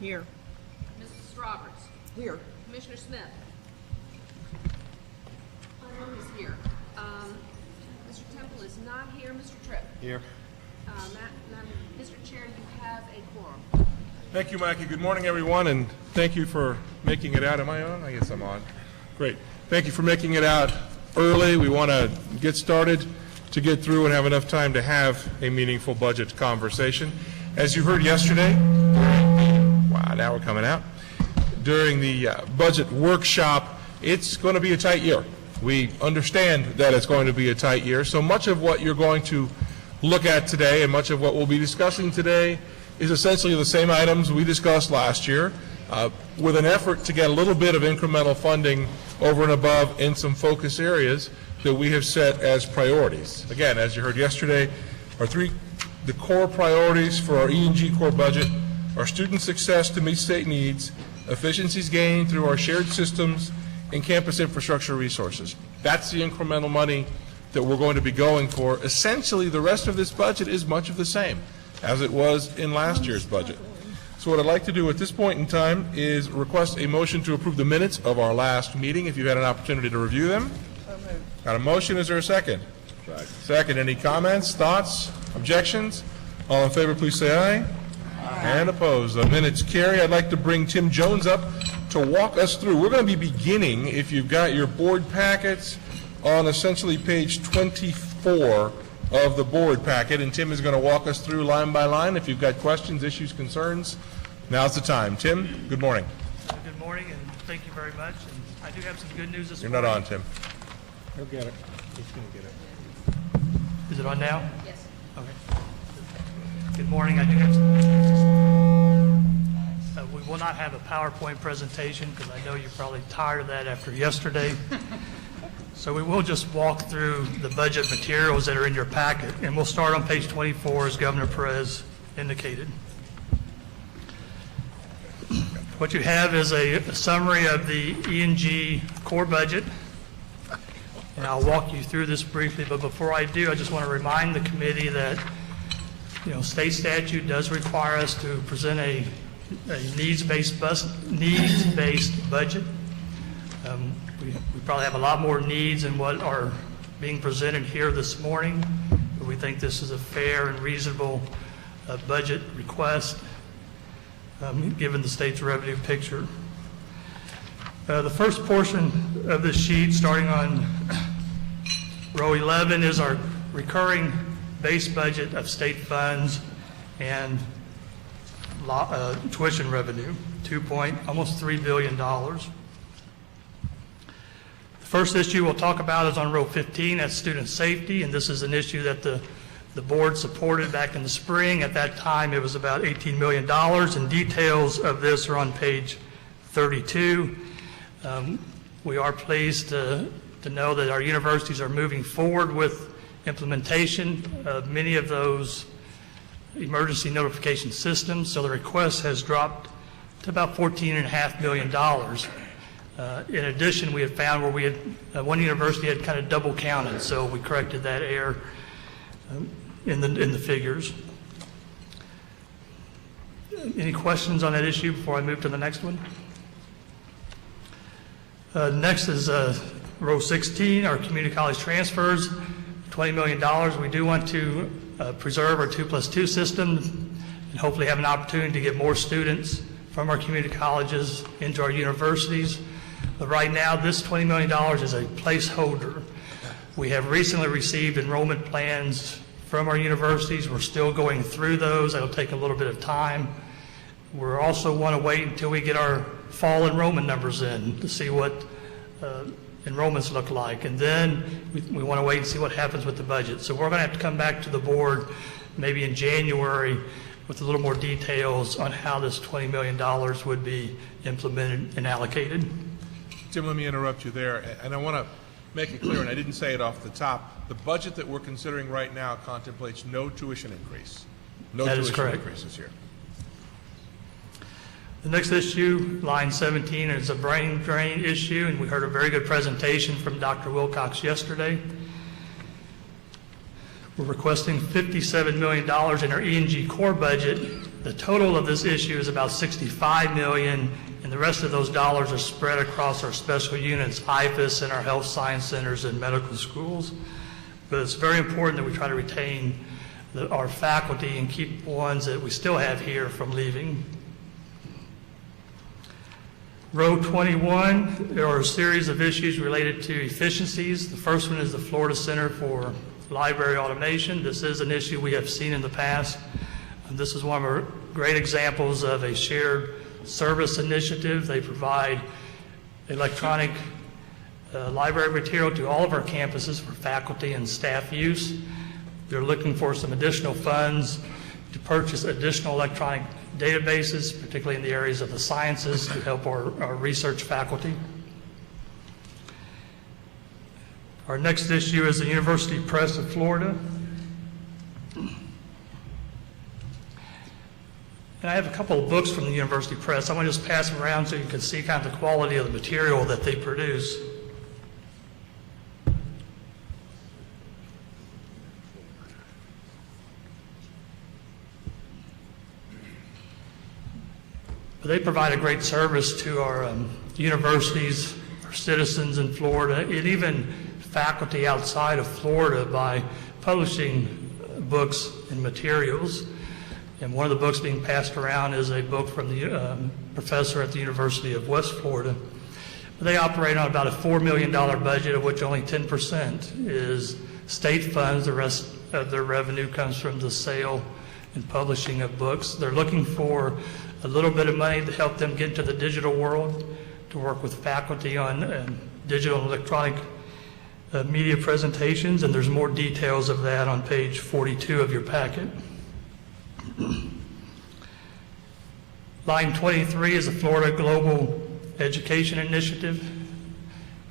Here. Mrs. Roberts. Here. Commissioner Smith. Is here. Mr. Temple is not here. Mr. Tripp. Here. Mr. Chair, you have a quorum. Thank you, Mikey. Good morning, everyone, and thank you for making it out. Am I on? I guess I'm on. Great. Thank you for making it out early. We want to get started to get through and have enough time to have a meaningful budget conversation. As you heard yesterday, wow, now we're coming out. During the budget workshop, it's going to be a tight year. We understand that it's going to be a tight year, so much of what you're going to look at today and much of what we'll be discussing today is essentially the same items we discussed last year, with an effort to get a little bit of incremental funding over and above in some focus areas that we have set as priorities. Again, as you heard yesterday, the core priorities for our E&G core budget are student success to meet state needs, efficiencies gained through our shared systems, and campus infrastructure resources. That's the incremental money that we're going to be going for. Essentially, the rest of this budget is much of the same as it was in last year's budget. So what I'd like to do at this point in time is request a motion to approve the minutes of our last meeting, if you've had an opportunity to review them. Got a motion, is there a second? Second. Any comments, thoughts, objections? All in favor, please say aye. And opposed. The minutes carry. I'd like to bring Tim Jones up to walk us through. We're going to be beginning, if you've got your board packets, on essentially page 24 of the board packet, and Tim is going to walk us through line by line. If you've got questions, issues, concerns, now's the time. Tim, good morning. Good morning, and thank you very much. And I do have some good news this You're morning. not on, Tim. He'll get it. He's going to get it. Is it on now? Yes. Okay. Good morning. I do have some we will not have a PowerPoint presentation because I know you're probably tired of that after yesterday. So we will just walk through the budget materials that are in your packet, and we'll start on page 24 as Governor Perez indicated. What you have is a summary of the E&G core budget, and I'll walk you through this briefly, but before I do, I just want to remind the committee that, state statute does require us to present a needs-based budget. We probably have a lot more needs than what are being presented here this morning, but we think this is a fair and reasonable budget request given the state's revenue picture. The first portion of this sheet, starting on row 11, is our recurring base budget of state funds and tuition revenue, almost $3 billion. The first issue we'll talk about is on row 15, that's student safety, and this is an issue that the board supported back in the spring. At that time, it was about $18 million, and details of this are on page 32. We are pleased to know that our universities are moving forward with implementation of many of those emergency notification systems, so the request has dropped to about $14.5 million. In addition, we had found where we had one university had kind of double counted, so we corrected that error in the figures. Any questions on that issue before I move to the next one? Next is row 16, our community college transfers, $20 million. We do want to preserve our 2+2 system and hopefully have an opportunity to get more students from our community colleges into our universities. But right now, this $20 million is a placeholder. We have recently received enrollment plans from our universities. We're still going through those. That'll take a little bit of time. We also want to wait until we get our fall enrollment numbers in to see what enrollments look like. And then we want to wait and see what happens with the budget. So we're going to have to come back to the board maybe in January with a little more details on how this $20 million would be implemented and allocated. Tim, let me interrupt you there, and I want to make it clear, and I didn't say it off the top, the budget that we're considering right now contemplates no tuition increase. No That is tuition correct. increase this year. The next issue, line 17, is a brain drain issue, and we heard a very good presentation from Dr. Wilcox yesterday. We're requesting $57 million in our E&G core budget. The total of this issue is about $65 million, and the rest of those dollars are spread across our special units, IFAS, and our health science centers and medical schools. But it's very important that we try to retain our faculty and keep ones that we still have here from leaving. Row 21, there are a series of issues related to efficiencies. The first one is the Florida Center for Library Automation. This is an issue we have seen in the past. And this is one of our great examples of a shared service initiative. They provide electronic library material to all of our campuses for faculty and staff use. They're looking for some additional funds to purchase additional electronic databases, particularly in the areas of the sciences, to help our research faculty. Our next issue is the University Press of Florida. And I have a couple of books from the University Press. I'm going to just pass them around so you can see kind of the quality of the material that they produce. But they provide a great service to our universities, our citizens in Florida, and even faculty outside of Florida by publishing books and materials. And one of the books being passed around is a book from the professor at the University of West Florida. They operate on about a $4 million budget, of which only 10% is state funds. The rest of their revenue comes from the sale and publishing of books. They're looking for a little bit of money to help them get into the digital world, to work with faculty on digital and electronic media presentations, and there's more details of that on page 42 of your packet. Line 23 is the Florida Global Education Initiative.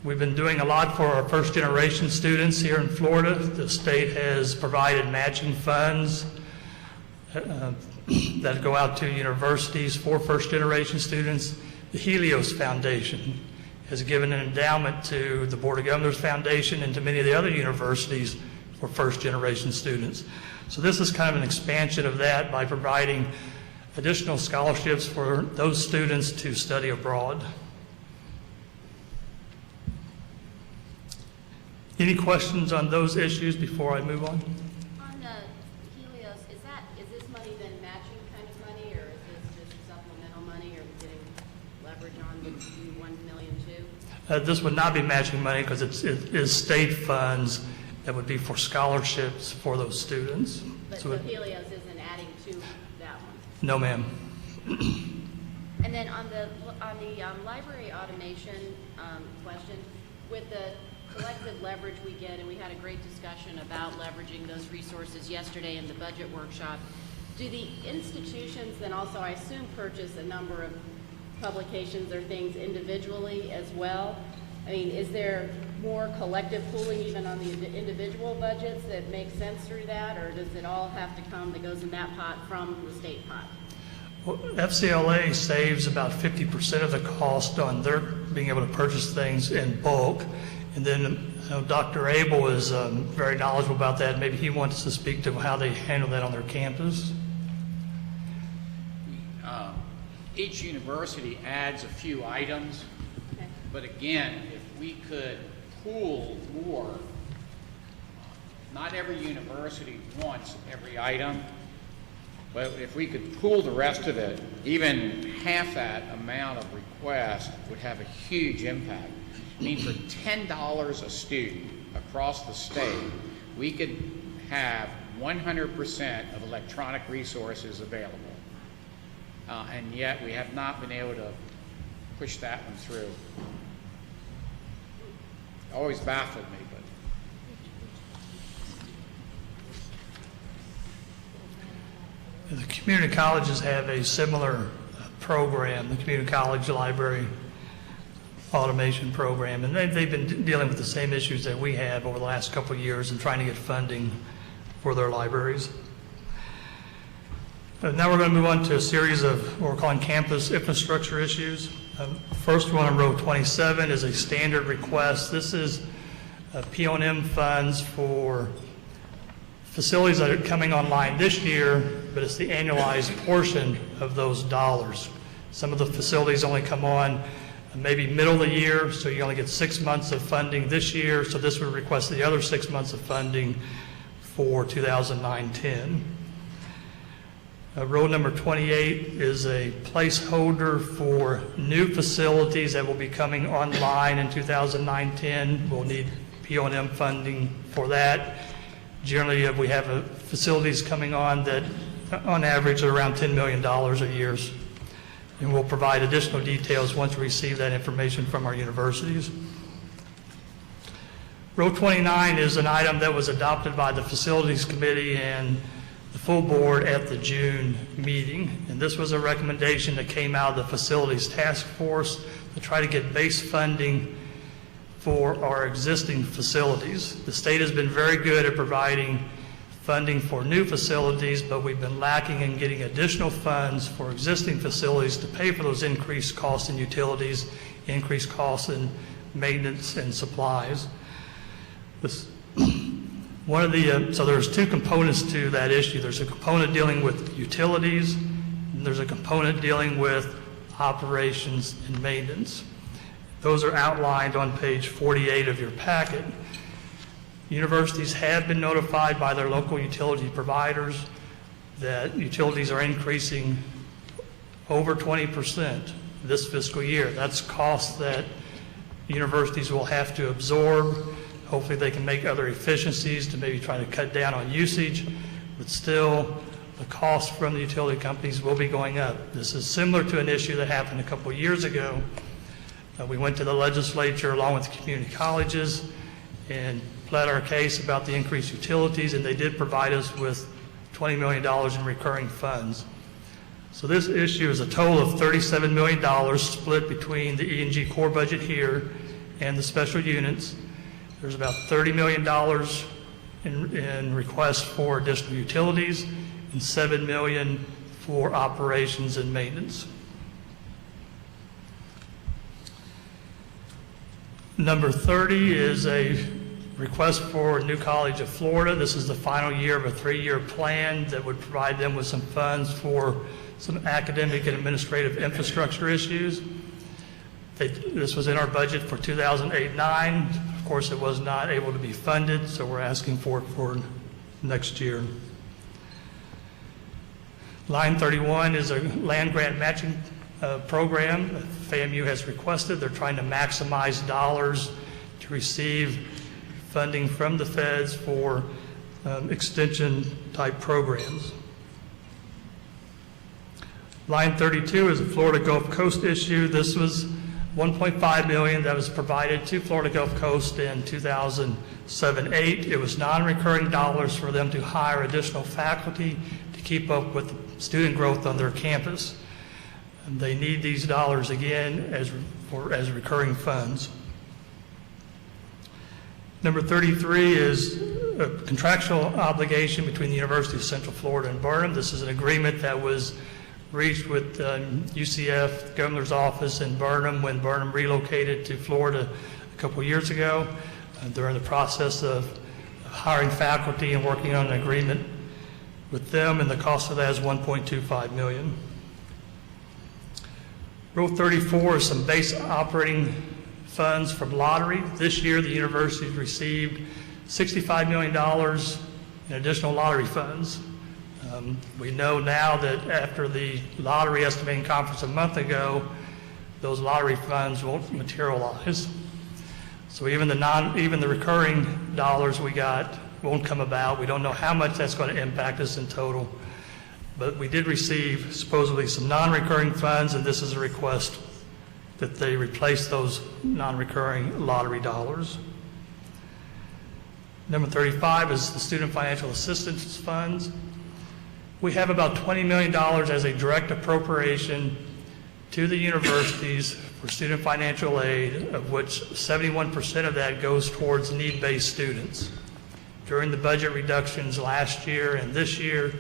We've been doing a lot for our first generation students here in Florida. The state has provided matching funds that go out to universities for first generation students. The Helios Foundation has given an endowment to the Board of Governors Foundation and to many of the other universities for first generation students. So this is kind of an expansion of that by providing additional scholarships for those students to study abroad. Any questions on those issues before I move on? On the Helios, is this money then matching kind of money, or is this just supplemental money, or are we getting leverage on the $1 million too? This would not be matching money because it is state funds that would be for scholarships for those students. But So so it- Helios isn't adding to that one. No, ma'am. And then on the library automation question, with the collective leverage we get, and we had a great discussion about leveraging those resources yesterday in the budget workshop, do the institutions then also, I assume, purchase a number of publications or things individually as well? I mean, is there more collective pooling even on the individual budgets that makes sense through that, or does it all have to come that goes in that pot from the state pot? Well, FCLA saves about 50% of the cost on their being able to purchase things in bulk. And then Dr. Abel is very knowledgeable about that. Maybe he wants to speak to how they handle that on their campus. Each university adds a few items, Okay. but again, if we could pool more, not every university wants every item, but if we could pool the rest of it, even half that amount of request would have a huge impact. I mean, for $10 a student across the state, we could have 100% of electronic resources available. And yet we have not been able to push that one through. Always baffled me, but. The community colleges have a similar program, the Community College Library Automation Program, and they've been dealing with the same issues that we have over the last couple of years and trying to get funding for their libraries. Now we're going to move on to a series of what we're calling campus infrastructure issues. First one on row 27 is a standard request. This is P&M funds for facilities that are coming online this year, but it's the annualized portion of those dollars. Some of the facilities only come on maybe middle of the year, so you only get 6 months of funding this year, so this would request the other 6 months of funding for 2009-10. Row number 28 is a placeholder for new facilities that will be coming online in 2009-10. We'll need P&M funding for that. Generally, we have facilities coming on that on average are around $10 million a year. And we'll provide additional details once we receive that information from our universities. Row 29 is an item that was adopted by the Facilities Committee and the full board at the June meeting. And this was a recommendation that came out of the Facilities Task Force to try to get base funding for our existing facilities. The state has been very good at providing funding for new facilities, but we've been lacking in getting additional funds for existing facilities to pay for those increased costs in utilities, increased costs in maintenance and supplies. So there's two components to that issue. There's a component dealing with utilities, and there's a component dealing with operations and maintenance. Those are outlined on page 48 of your packet. Universities have been notified by their local utility providers that utilities are increasing over 20% this fiscal year. That's costs that universities will have to absorb. Hopefully they can make other efficiencies to maybe try to cut down on usage, but still the costs from the utility companies will be going up. This is similar to an issue that happened a couple of years ago. We went to the legislature along with the community colleges and pled our case about the increased utilities, and they did provide us with $20 million in recurring funds. So this issue is a total of $37 million split between the E&G core budget here and the special units. There's about $30 million in requests for additional utilities and $7 million for operations and maintenance. Number 30 is a request for New College of Florida. This is the final year of a 3-year plan that would provide them with some funds for some academic and administrative infrastructure issues. This was in our budget for 2008-09. Of course, it was not able to be funded, so we're asking for it for next year. Line 31 is a land grant matching program that FAMU has requested. They're trying to maximize dollars to receive funding from the feds for extension type programs. Line 32 is a Florida Gulf Coast issue. This was $1.5 million that was provided to Florida Gulf Coast in 2007-08. It was non-recurring dollars for them to hire additional faculty to keep up with the student growth on their campus. And they need these dollars again as recurring funds. Number 33 is a contractual obligation between the University of Central Florida and Burnham. This is an agreement that was reached with UCF, the governor's office in Burnham when Burnham relocated to Florida a couple years ago. They're in the process of hiring faculty and working on an agreement with them, and the cost of that is $1.25 million. Row 34 is some base operating funds from lottery. This year, the university received $65 million in additional lottery funds. We know now that after the lottery estimating conference a month ago, those lottery funds won't materialize. So even the recurring dollars we got won't come about. We don't know how much that's going to impact us in total. But we did receive supposedly some non-recurring funds, and this is a request that they replace those non-recurring lottery dollars. Number 35 is the Student Financial Assistance Funds. We have about $20 million as a direct appropriation to the universities for student financial aid, of which 71% of that goes towards need-based students. During the budget reductions last year and this year,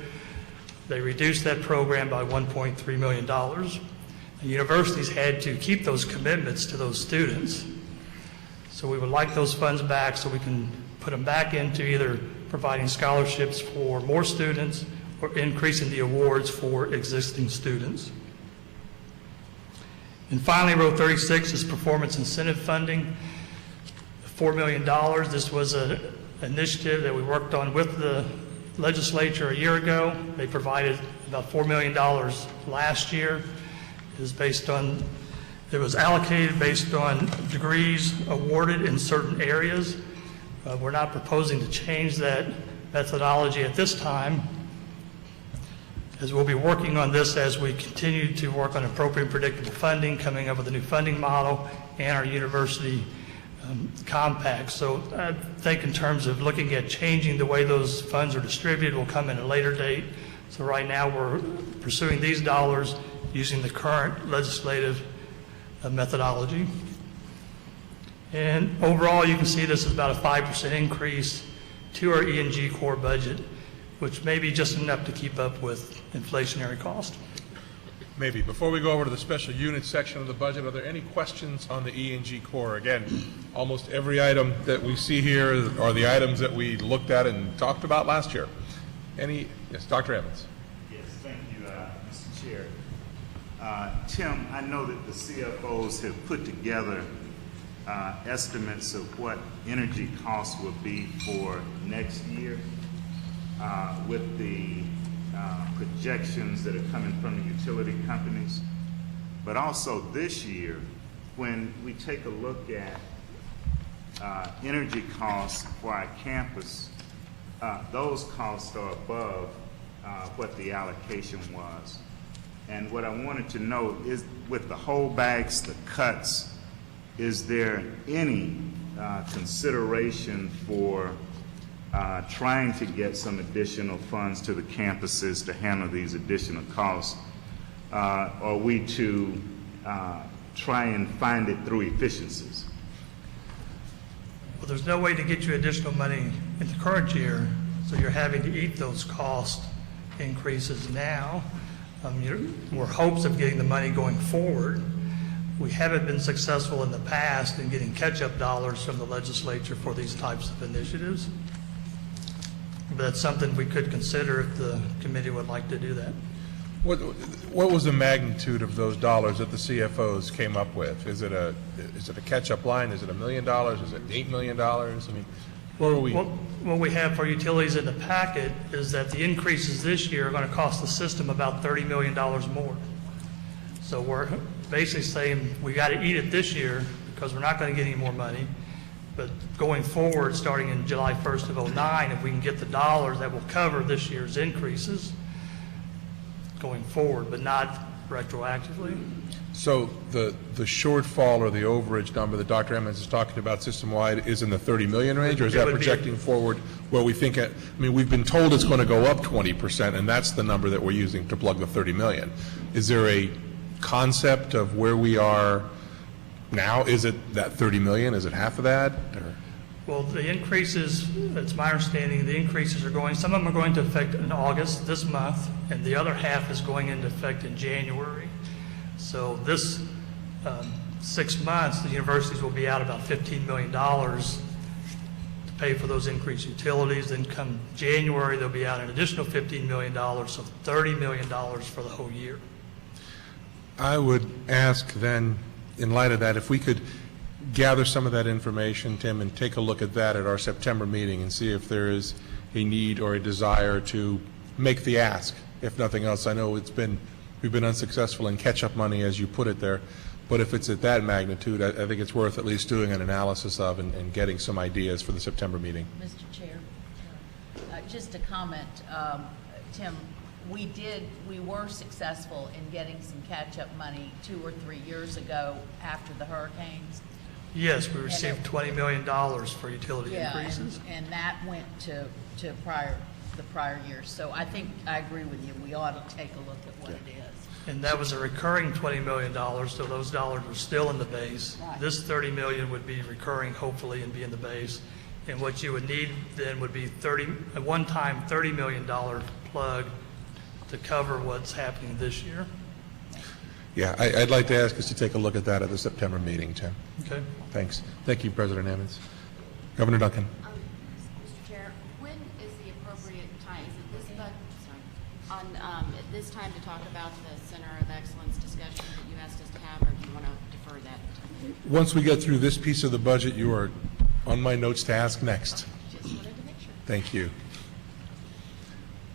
they reduced that program by $1.3 million. The universities had to keep those commitments to those students. So we would like those funds back so we can put them back into either providing scholarships for more students, or increasing the awards for existing students. And finally, row 36 is performance incentive funding, $4 million. This was an initiative that we worked on with the legislature a year ago. They provided about $4 million last year. It was allocated based on degrees awarded in certain areas. We're not proposing to change that methodology at this time, as we'll be working on this as we continue to work on appropriate and predictable funding, coming up with a new funding model, and our university compact. So I think in terms of looking at changing the way those funds are distributed will come in a later date. So right now we're pursuing these dollars using the current legislative methodology. And overall, you can see this is about a 5% increase to our E&G core budget, which may be just enough to keep up with inflationary cost. Maybe. Before we go over to the special unit section of the budget, are there any questions on the E&G core? Again, almost every item that we see here are the items that we looked at and talked about last year. Yes, Dr. Evans. Yes, thank you, Mr. Chair. Tim, I know that the CFOs have put together estimates of what energy costs will be for next year with the projections that are coming from the utility companies. But also this year, when we take a look at energy costs for our campus, those costs are above what the allocation was. And what I wanted to know is, with the holdbacks, the cuts, is there any consideration for trying to get some additional funds to the campuses to handle these additional costs? Are we to try and find it through efficiencies? Well, there's no way to get you additional money in the current year, so you're having to eat those cost increases now. We're hopes of getting the money going forward. We haven't been successful in the past in getting catch-up dollars from the legislature for these types of initiatives. But that's something we could consider if the committee would like to do that. What was the magnitude of those dollars that the CFOs came up with? Is it a catch-up line? Is it $1 million? Is it $8 million? I mean, where are we? What we have for utilities in the packet is that the increases this year are going to cost the system about $30 million more. So we're basically saying we got to eat it this year because we're not going to get any more money. But going forward, starting in July 1st of 2009, if we can get the dollars, that will cover this year's increases going forward, but not retroactively. So the shortfall or the overage number that Dr. Emmons is talking about system-wide is in the 30 million range, or is that projecting forward where we think, I mean, we've been told it's going to go up 20%, and that's the number that we're using to plug the 30 million. Is there a concept of where we are now? Is it that 30 million? Is it half of that? Or? Well, the increases, it's my understanding, the increases are going, some of them are going to affect in August, this month, and the other half is going into effect in January. So this 6 months, the universities will be out about $15 million to pay for those increased utilities. Then come January, they'll be out an additional $15 million, so $30 million for the whole year. I would ask then, in light of that, if we could gather some of that information, Tim, and take a look at that at our September meeting and see if there is a need or a desire to make the ask. If nothing else, I know we've been unsuccessful in catch-up money, as you put it there, but if it's at that magnitude, I think it's worth at least doing an analysis of and getting some ideas for the September meeting. Mr. Chair, just a comment, Tim, we were successful in getting some catch-up money 2 or 3 years ago after the hurricanes. Yes, we received $20 million for utility increases. And that went to the prior years. So I think I agree with you. We ought to take a look at what it is. And that was a recurring $20 million, so those dollars were still in the base. Right. This $30 million would be recurring, hopefully, and be in the base. And what you would need then would be a one-time $30 million plug to cover what's happening this year. Yeah, I'd like to ask us to take a look at that at the September meeting, Tim. Okay. Thanks. Thank you, President Emmons. Governor Duncan. Mr. Chair, when is time to talk about the Center of Excellence discussion that you asked us to have, or do you want to defer that? Once we get through this piece of the budget, you are on my notes to ask next. Just wanted to make sure. Thank you.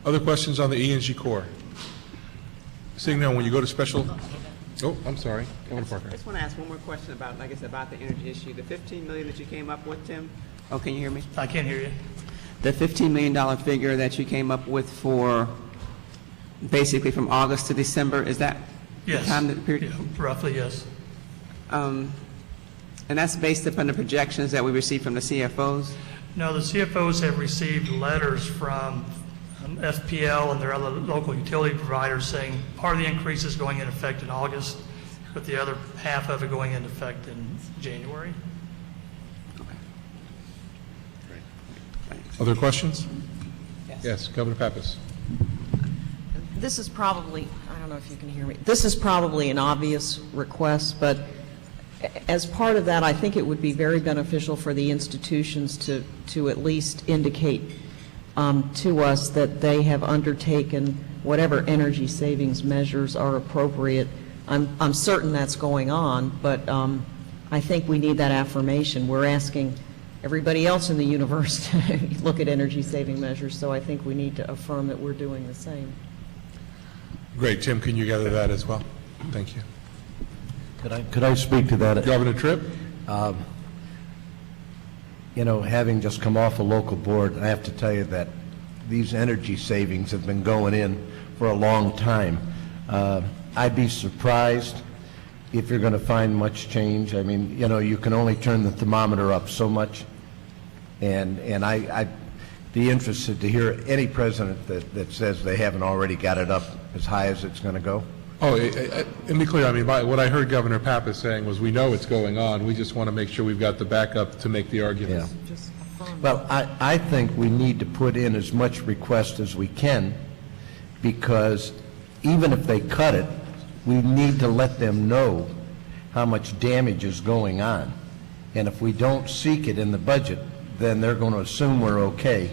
Other questions on the E&G Corps? Seeing none, when you go to special, oh, I'm sorry, Councilman Parker. I just want to ask one more question about, like I said, about the energy issue. The $15 million that you came up with, Tim? Oh, can you hear me? I can't hear you. The $15 million figure that you came up with for basically from August to December, is that Yes. the time that period? Yeah, roughly, yes. And that's based upon the projections that we received from the CFOs? No, the CFOs have received letters from FPL and their other local utility providers saying part of the increase is going into effect in August, with the other half of it going into effect in January. Other questions? Yes, Governor Pappas. This is probably, I don't know if you can hear me, this is probably an obvious request, but as part of that, I think it would be very beneficial for the institutions to at least indicate to us that they have undertaken whatever energy savings measures are appropriate. I'm certain that's going on, but I think we need that affirmation. We're asking everybody else in the universe to look at energy saving measures, so I think we need to affirm that we're doing the same. Great. Tim, can you gather that as well? Thank you. Could I speak to that? Governor Tripp? You know, having just come off a local board, I have to tell you that these energy savings have been going in for a long time. I'd be surprised if you're going to find much change. I mean, you know, you can only turn the thermometer up so much, and I'd be interested to hear any president that says they haven't already got it up as high as it's going to go. Oh, and be clear, I mean, what I heard Governor Pappas saying was we know it's going on. We just want to make sure we've got the backup to make the argument. Yeah. Well, I think we need to put in as much request as we can, because even if they cut it, we need to let them know how much damage is going on. And if we don't seek it in the budget, then they're going to assume we're okay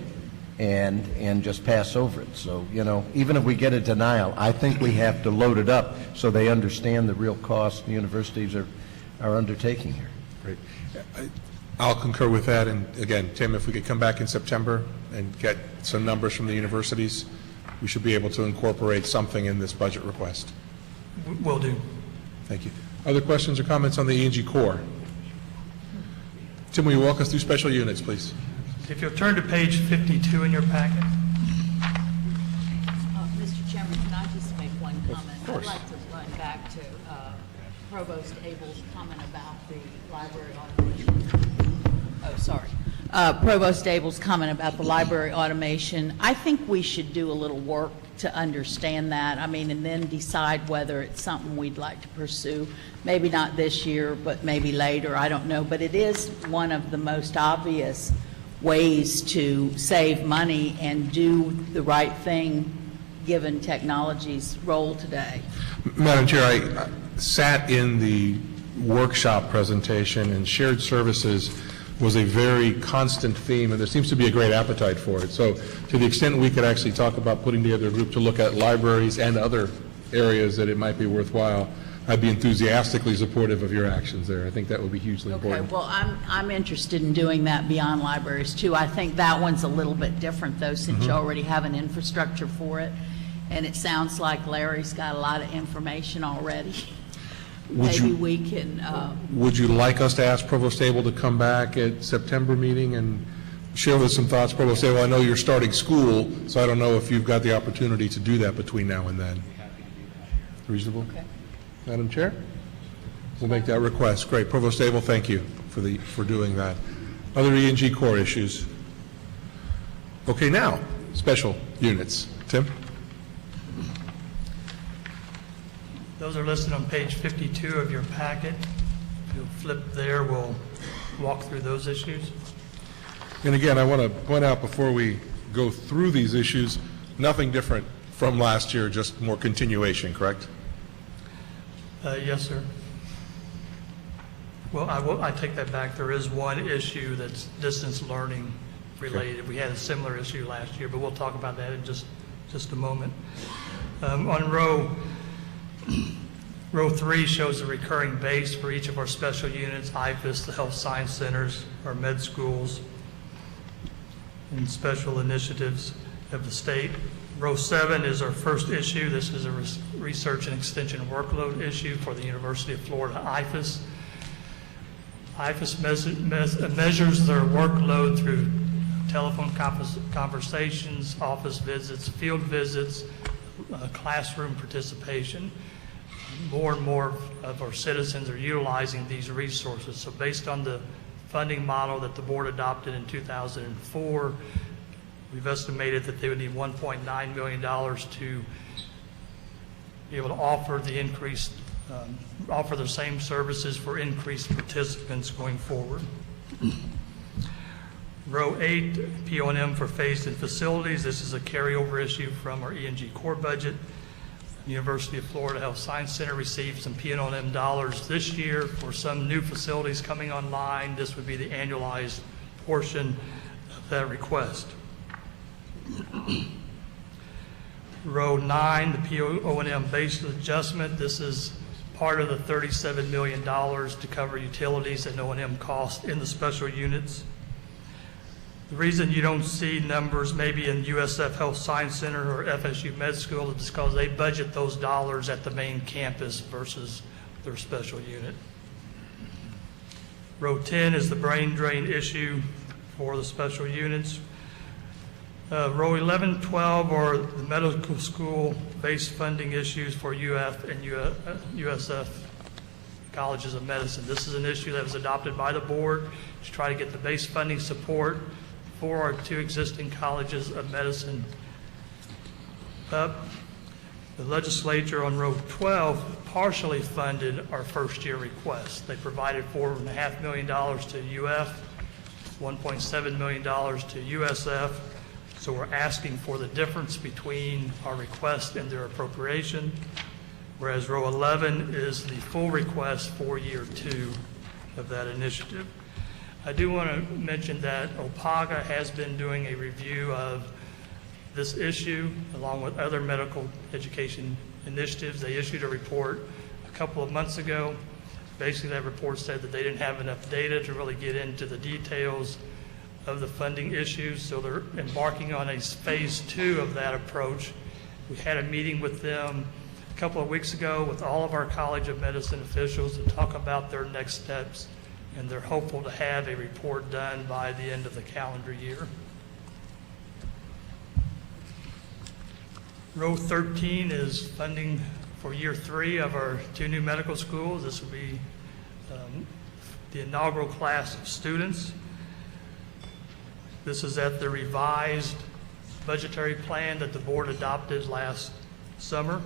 and just pass over it. So, you know, even if we get a denial, I think we have to load it up so they understand the real cost the universities are undertaking here. Great. I'll concur with that. And again, Tim, if we could come back in September and get some numbers from the universities, we should be able to incorporate something in this budget request. Will do. Thank you. Other questions or comments on the E&G Corps? Tim, will you walk us through special units, please? If you'll turn to page 52 in your packet. Mr. Chairman, can I just make one comment? I'd like to run back to Provost Abel's comment about the library automation. Oh, sorry. Provost Abel's comment about the library automation. I think we should do a little work to understand that. I mean, and then decide whether it's something we'd like to pursue. Maybe not this year, but maybe later. I don't know. But it is one of the most obvious ways to save money and do the right thing given technology's role today. Madam Chair, I sat in the workshop presentation, and shared services was a very constant theme, and there seems to be a great appetite for it. So to the extent we could actually talk about putting together a group to look at libraries and other areas that it might be worthwhile, I'd be enthusiastically supportive of your actions there. I think that would be hugely important. Okay, well, I'm interested in doing that beyond libraries, too. I think that one's a little bit different, though, since you already have an infrastructure for it. And it sounds like Larry's got a lot of information already. Maybe we can... Would you like us to ask Provost Abel to come back at September meeting and share with us some thoughts? Provost Abel, I know you're starting school, so I don't know if you've got the opportunity to do that between now and then. Reasonable? Okay. Madam Chair? We'll make that request. Great. Provost Abel, thank you for doing that. Other E&G Corps issues? Okay, now, special units. Tim? Those are listed on page 52 of your packet. If you'll flip there, we'll walk through those issues. And again, I want to point out before we go through these issues, nothing different from last year, just more continuation, correct? Yes, sir. Well, I take that back. There is one issue that's distance learning related. We had a similar issue last year, but we'll talk about that in just a moment. On row 3 shows the recurring base for each of our special units, IFAS, the health science centers, our med schools, and special initiatives of the state. Row 7 is our first issue. This is a research and extension workload issue for the University of Florida IFAS. IFAS measures their workload through telephone conversations, office visits, field visits, classroom participation. More and more of our citizens are utilizing these resources. So based on the funding model that the board adopted in 2004, we've estimated that they would need $1.9 million to be able to offer the increased, offer the same services for increased participants going forward. Row 8, P&M for phased-in facilities. This is a carryover issue from our E&G core budget. University of Florida Health Science Center received some P&M dollars this year for some new facilities coming online. This would be the annualized portion of that request. Row 9, the P&M base adjustment. This is part of the $37 million to cover utilities and O&M costs in the special units. The reason you don't see numbers maybe in USF Health Science Center or FSU Med School is because they budget those dollars at the main campus versus their special unit. Row 10 is the brain drain issue for the special units. Row 11, 12 are the medical school base funding issues for UF and USF colleges of medicine. This is an issue that was adopted by the board to try to get the base funding support for our 2 existing colleges of medicine up. The legislature on row 12 partially funded our first year request. They provided $4.5 million to UF, $1.7 million to USF. So we're asking for the difference between our request and their appropriation, whereas row 11 is the full request for year 2 of that initiative. I do want to mention that OPAGA has been doing a review of this issue along with other medical education initiatives. They issued a report a couple of months ago. Basically, that report said that they didn't have enough data to really get into the details of the funding issues, so they're embarking on a phase 2 of that approach. We had a meeting with them a couple of weeks ago with all of our College of Medicine officials to talk about their next steps, and they're hopeful to have a report done by the end of the calendar year. Row 13 is funding for year 3 of our 2 new medical schools. This will be the inaugural class of students. This is at the revised budgetary plan that the board adopted last summer.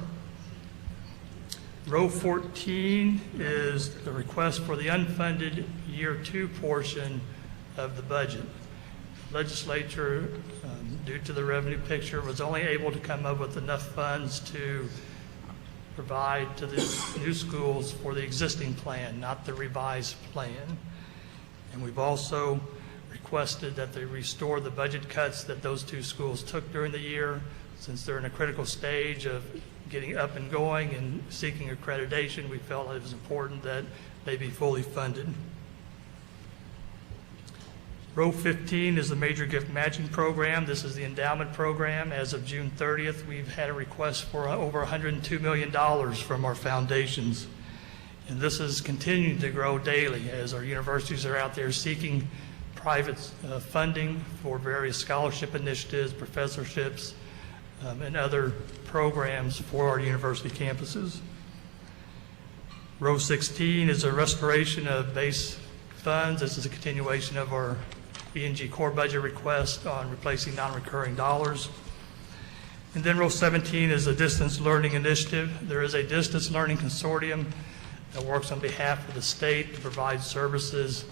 Row 14 is the request for the unfunded year 2 portion of the budget. Legislature, due to the revenue picture, was only able to come up with enough funds to provide to the new schools for the existing plan, not the revised plan. And we've also requested that they restore the budget cuts that those 2 schools took during the year, since they're in a critical stage of getting up and going and seeking accreditation. We felt it was important that they be fully funded. Row 15 is the major gift matching program. This is the endowment program. As of June 30th, we've had a request for over $102 million from our foundations. And this is continuing to grow daily as our universities are out there seeking private funding for various scholarship initiatives, professorships, and other programs for our university campuses. Row 16 is a restoration of base funds. This is a continuation of our E&G core budget request on replacing non-recurring dollars. And then row 17 is a distance learning initiative. There is a distance learning consortium that works on behalf of the state to provide services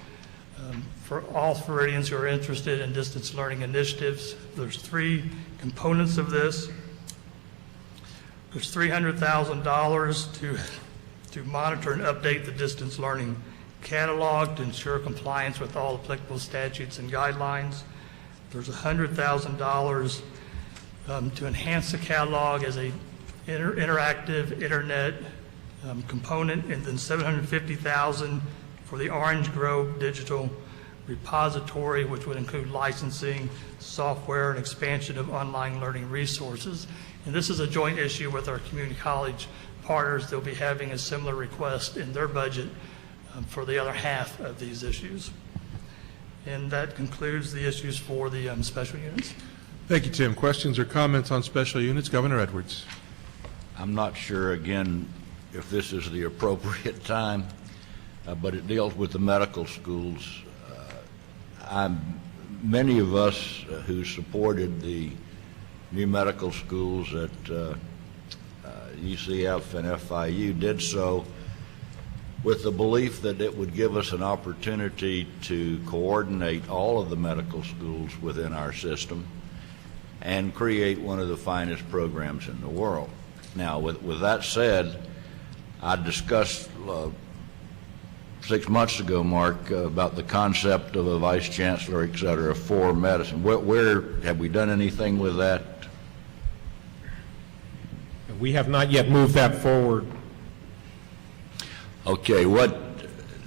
for all Floridians who are interested in distance learning initiatives. There's 3 components of this. There's $300,000 to monitor and update the distance learning catalog to ensure compliance with all applicable statutes and guidelines. There's $100,000 to enhance the catalog as a interactive internet component, and then $750,000 for the Orange Grove Digital Repository, which would include licensing, software, and expansion of online learning resources. And this is a joint issue with our community college partners. They'll be having a similar request in their budget for the other half of these issues. And that concludes the issues for the special units. Thank you, Tim. Questions or comments on special units? Governor Edwards. I'm not sure, again, if this is the appropriate time, but it deals with the medical schools. Many of us who supported the new medical schools at UCF and FIU did so with the belief that it would give us an opportunity to coordinate all of the medical schools within our system and create one of the finest programs in the world. Now, with that said, I discussed 6 months ago, Mark, about the concept of a vice chancellor, et cetera, for medicine. Where have we done anything with that? We have not yet moved that forward. Okay, what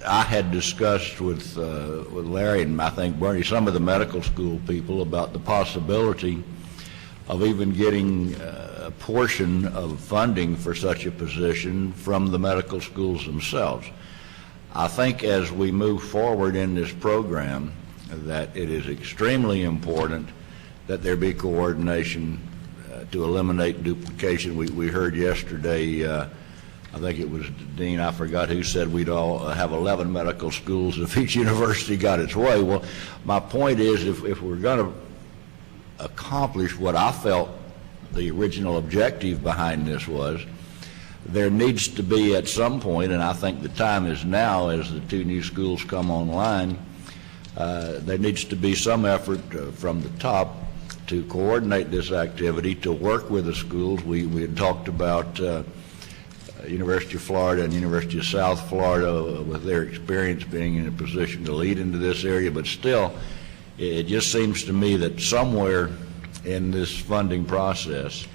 I had discussed with Larry and I think Bernie, some of the medical school people, about the possibility of even getting a portion of funding for such a position from the medical schools themselves. I think as we move forward in this program that it is extremely important that there be coordination to eliminate duplication. We heard yesterday, I think it was Dean, I forgot who said we'd all have 11 medical schools if each university got its way. Well, my point is if we're going to accomplish what I felt the original objective behind this was, there needs to be at some point, and I think the time is now as the 2 new schools come online, there needs to be some effort from the top to coordinate this activity, to work with the schools. We had talked about University of Florida and University of South Florida with their experience being in a position to lead into this area, but still, it just seems to me that somewhere in this funding process,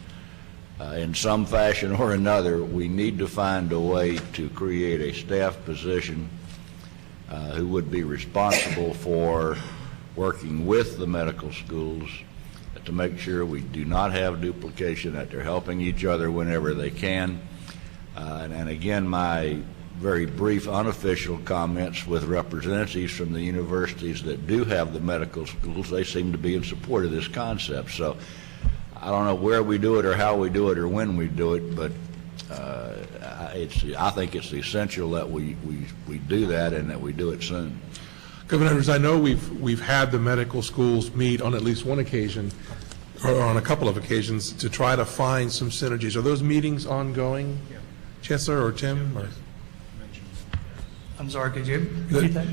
in some fashion or another, we need to find a way to create a staff position who would be responsible for working with the medical schools to make sure we do not have duplication, that they're helping each other whenever they can. And again, my very brief unofficial comments with representatives from the universities that do have the medical schools, they seem to be in support of this concept. So I don't know where we do it or how we do it or when we do it, but I think it's essential that we do that and that we do it soon. Governor Edwards, I know we've had the medical schools meet on at least one occasion, or on a couple of occasions, to try to find some synergies. Are those meetings ongoing, Chancellor or Tim? Or? I'm sorry, could you repeat that?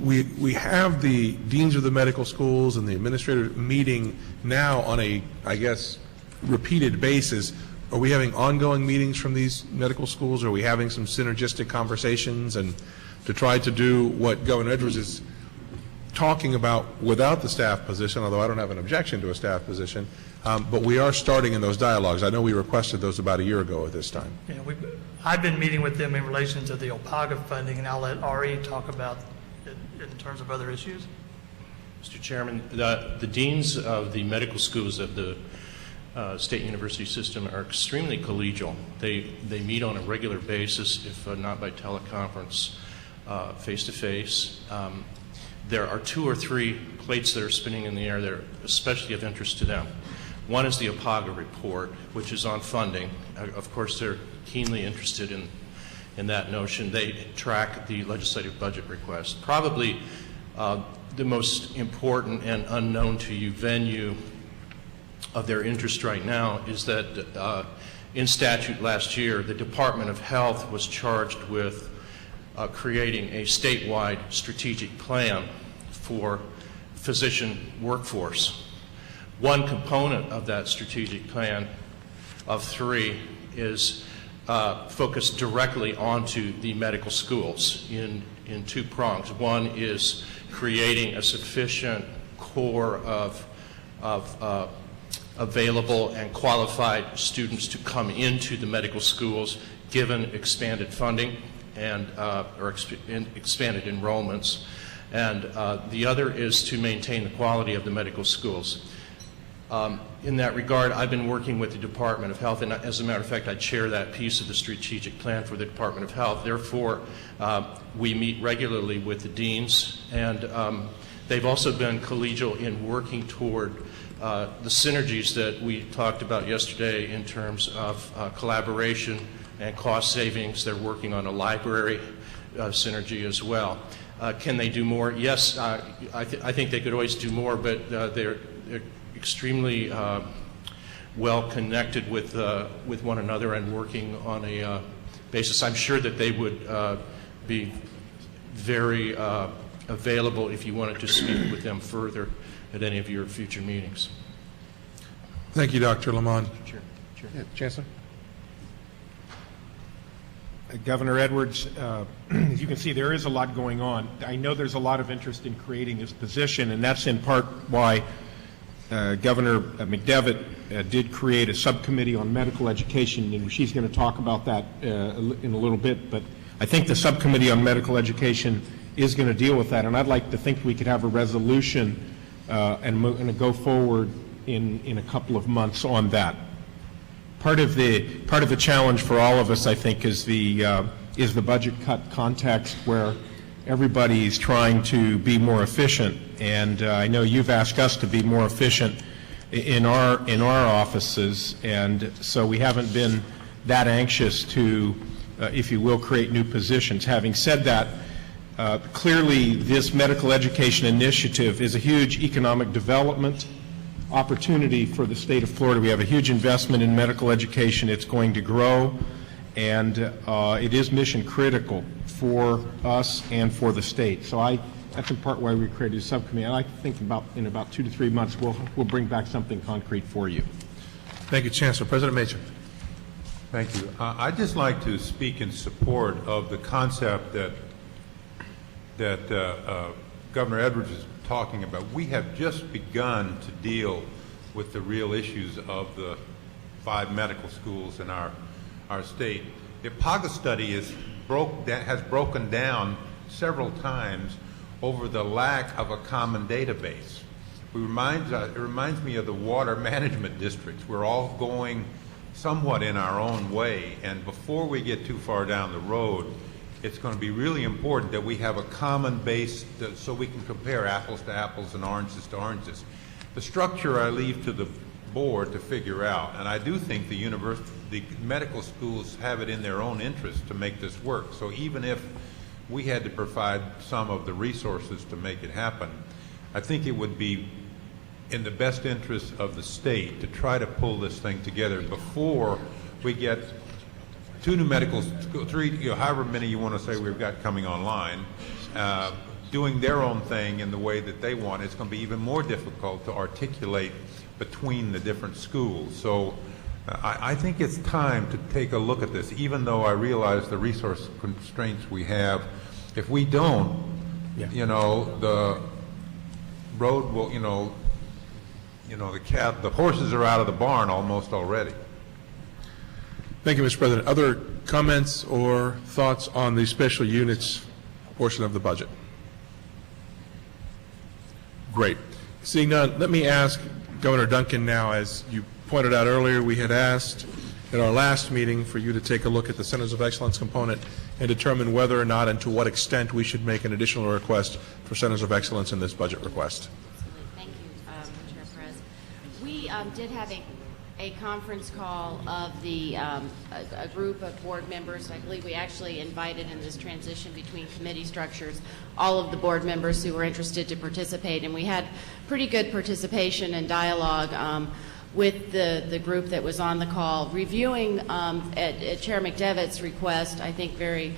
We have the deans of the medical schools and the administrator meeting now on a, I guess, repeated basis. Are we having ongoing meetings from these medical schools? Are we having some synergistic conversations and to try to do what Governor Edwards is talking about without the staff position, although I don't have an objection to a staff position, but we are starting in those dialogues. I know we requested those about a year ago at this time. Yeah, I've been meeting with them in relation to the OPAGA funding, and I'll let Ari talk about it in terms of other issues. Mr. Chairman, the deans of the medical schools of the state university system are extremely collegial. They meet on a regular basis, if not by teleconference, face-to-face. There are 2 or 3 plates that are spinning in the air that are especially of interest to them. One is the OPAGA report, which is on funding. Of course, they're keenly interested in that notion. They track the legislative budget request. Probably the most important and unknown to you venue of their interest right now is that in statute last year, the Department of Health was charged with creating a statewide strategic plan for physician workforce. One component of that strategic plan of 3 is focused directly onto the medical schools in 2 prongs. One is creating a sufficient core of available and qualified students to come into the medical schools given expanded funding and expanded enrollments. And the other is to maintain the quality of the medical schools. In that regard, I've been working with the Department of Health, and as a matter of fact, I chair that piece of the strategic plan for the Department of Health. Therefore, we meet regularly with the deans, and they've also been collegial in working toward the synergies that we talked about yesterday in terms of collaboration and cost savings. They're working on a library synergy as well. Can they do more? Yes, I think they could always do more, but they're extremely well connected with one another and working on a basis. I'm sure that they would be very available if you wanted to speak with them further at any of your future meetings. Thank you, Dr. Lamont. Chair. Yeah, Chancellor? Governor Edwards, as you can see, there is a lot going on. I know there's a lot of interest in creating this position, and that's in part why Governor McDevitt did create a subcommittee on medical education, and she's going to talk about that in a little bit. But I think the subcommittee on medical education is going to deal with that, and I'd like to think we could have a resolution and go forward in a couple of months on that. Part of the challenge for all of us, I think, is the budget cut context where everybody's trying to be more efficient, and I know you've asked us to be more efficient in our offices, and so we haven't been that anxious to, if you will, create new positions. Having said that, clearly this medical education initiative is a huge economic development opportunity for the state of Florida. We have a huge investment in medical education. It's going to grow, and it is mission critical for us and for the state. So that's in part why we created a subcommittee. I like to think in about 2 to 3 months we'll bring back something concrete for you. Thank you, Chancellor. President Major. Thank you. I'd just like to speak in support of the concept that Governor Edwards is talking about. We have just begun to deal with the real issues of the 5 medical schools in our state. The APAGA study has broken down several times over the lack of a common database. It reminds me of the water management districts. We're all going somewhat in our own way, and before we get too far down the road, it's going to be really important that we have a common base so we can compare apples to apples and oranges to oranges. The structure I leave to the board to figure out, and I do think the medical schools have it in their own interest to make this work. So even if we had to provide some of the resources to make it happen, I think it would be in the best interest of the state to try to pull this thing together before we get 2 new medical schools, 3, however many you want to say we've got coming online, doing their own thing in the way that they want. It's going to be even more difficult to articulate between the different schools. So I think it's time to take a look at this, even though I realize the resource constraints we have. If we don't, the road will, the horses are out of the barn almost already. Thank you, Mr. President. Other comments or thoughts on the special units portion of the budget? Great. Seeing none, let me ask Governor Duncan now, as you pointed out earlier, we had asked at our last meeting for you to take a look at the Centers of Excellence component and determine whether or not and to what extent we should make an additional request for Centers of Excellence in this budget request. Thank you, Chair Perez. We did have a conference call of the a group of board members. I believe we actually invited in this transition between committee structures all of the board members who were interested to participate, and we had pretty good participation and dialogue with the group that was on the call, reviewing at Chair McDevitt's request, I think very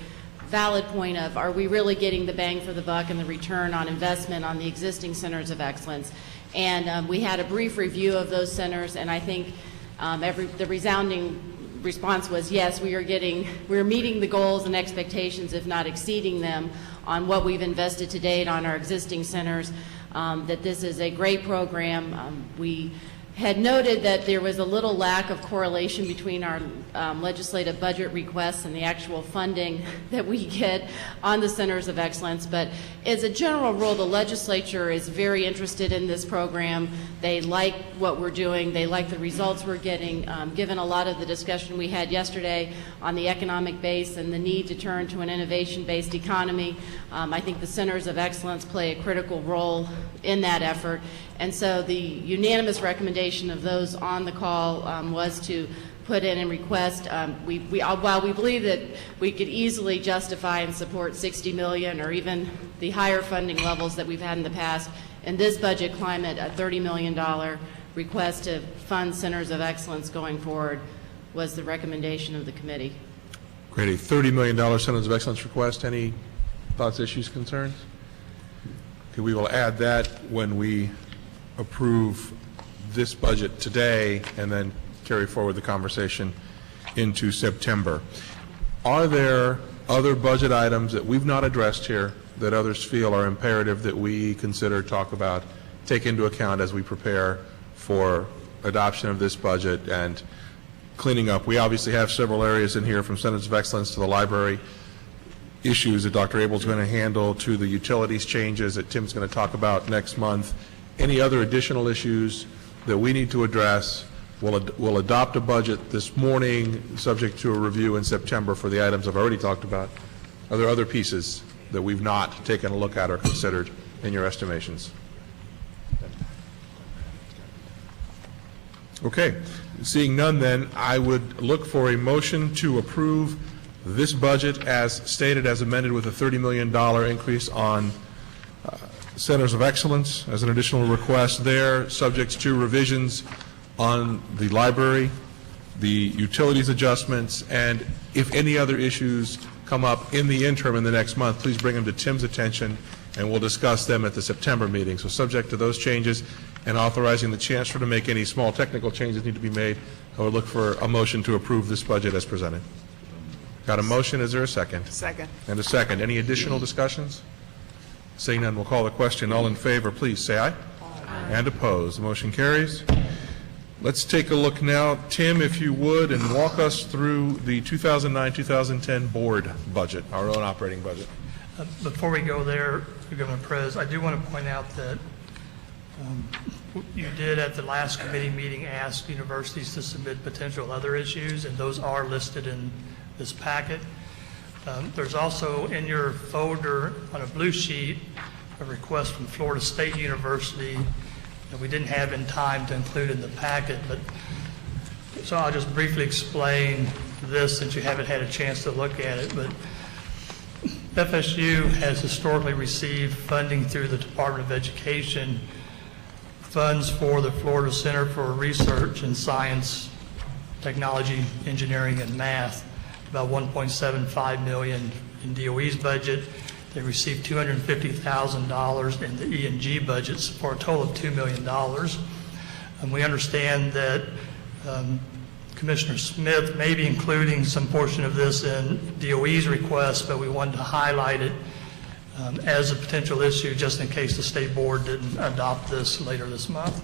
valid point of, are we really getting the bang for the buck and the return on investment on the existing Centers of Excellence? And we had a brief review of those centers, and I think the resounding response was yes, we're meeting the goals and expectations, if not exceeding them, on what we've invested to date on our existing centers, that this is a great program. We had noted that there was a little lack of correlation between our legislative budget requests and the actual funding that we get on the Centers of Excellence. But as a general rule, the legislature is very interested in this program. They like what we're doing. They like the results we're getting. Given a lot of the discussion we had yesterday on the economic base and the need to turn to an innovation-based economy, I think the Centers of Excellence play a critical role in that effort. And so the unanimous recommendation of those on the call was to put in and request, while we believe that we could easily justify and support $60 million or even the higher funding levels that we've had in the past, in this budget climate, a $30 million request to fund Centers of Excellence going forward was the recommendation of the committee. Great. A $30 million Centers of Excellence request. Any thoughts, issues, concerns? Okay, we will add that when we approve this budget today and then carry forward the conversation into September. Are there other budget items that we've not addressed here that others feel are imperative that we consider, talk about, take into account as we prepare for adoption of this budget and cleaning up? We obviously have several areas in here, from Centers of Excellence to the library issues that Dr. Abel's going to handle, to the utilities changes that Tim's going to talk about next month. Any other additional issues that we need to address? We'll adopt a budget this morning, subject to a review in September for the items I've already talked about. Are there other pieces that we've not taken a look at or considered in your estimations? Okay. Seeing none, then, I would look for a motion to approve this budget as stated, as amended, with a $30 million increase on Centers of Excellence as an additional request there, subject to revisions on the library, the utilities adjustments, and if any other issues come up in the interim in the next month, please bring them to Tim's attention, and we'll discuss them at the September meeting. So subject to those changes and authorizing the chancellor to make any small technical changes need to be made, I would look for a motion to approve this budget as presented. Got a motion? Is there a second? Second. And a second. Any additional discussions? Seeing none, we'll call the question. All in favor, please say aye. Aye. And opposed. The motion carries. Let's take a look now, Tim, if you would, and walk us through the 2009-2010 board budget, our own operating budget. Before we go there, Governor Perez, I do want to point out that you did at the last committee meeting ask universities to submit potential other issues, and those are listed in this packet. There's also in your folder on a blue sheet a request from Florida State University that we didn't have in time to include in the packet, but so I'll just briefly explain this since you haven't had a chance to look at it. But FSU has historically received funding through the Department of Education, funds for the Florida Center for Research in Science, Technology, Engineering, and Math, about $1.75 million in DOE's budget. They received $250,000 in the E&G budgets for a total of $2 million. And we understand that Commissioner Smith may be including some portion of this in DOE's request, but we wanted to highlight it as a potential issue just in case the state board didn't adopt this later this month.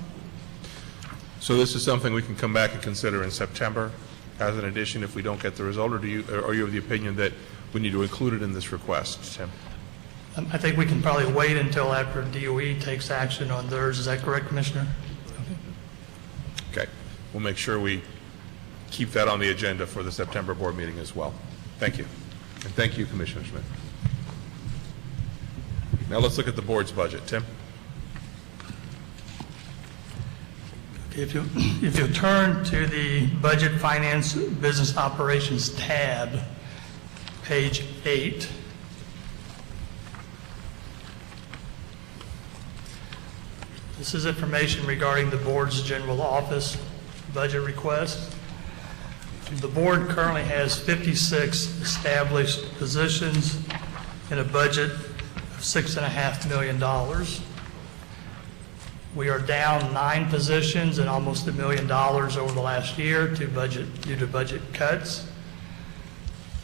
So this is something we can come back and consider in September as an addition if we don't get the result, or are you of the opinion that we need to include it in this request, Tim? I think we can probably wait until after DOE takes action on theirs. Is that correct, Commissioner? Okay. We'll make sure we keep that on the agenda for the September board meeting as well. Thank you. And thank you, Commissioner Schmidt. Now let's look at the board's budget. Tim? If you turn to the Budget, Finance, Business Operations tab, page 8, this is information regarding the board's general office budget request. The board currently has 56 established positions in a budget of $6.5 million. We are down 9 positions and almost $1 million over the last year due to budget cuts.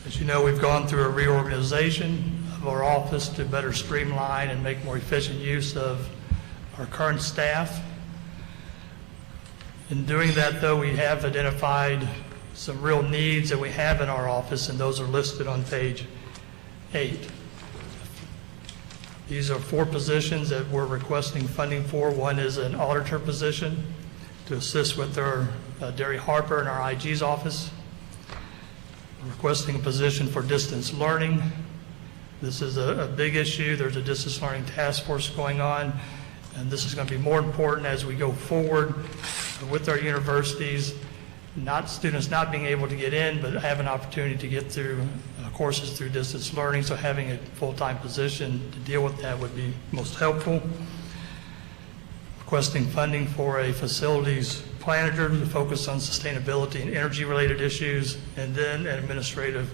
As you know, we've gone through a reorganization of our office to better streamline and make more efficient use of our current staff. In doing that, though, we have identified some real needs that we have in our office, and those are listed on page 8. These are 4 positions that we're requesting funding for. One is an auditor position to assist with our Derry Harper in our IG's office. We're requesting a position for distance learning. This is a big issue. There's a distance learning task force going on, and this is going to be more important as we go forward with our universities, students not being able to get in, but have an opportunity to get through courses through distance learning, so having a full-time position to deal with that would be most helpful. Requesting funding for a facilities manager to focus on sustainability and energy-related issues, and then an administrative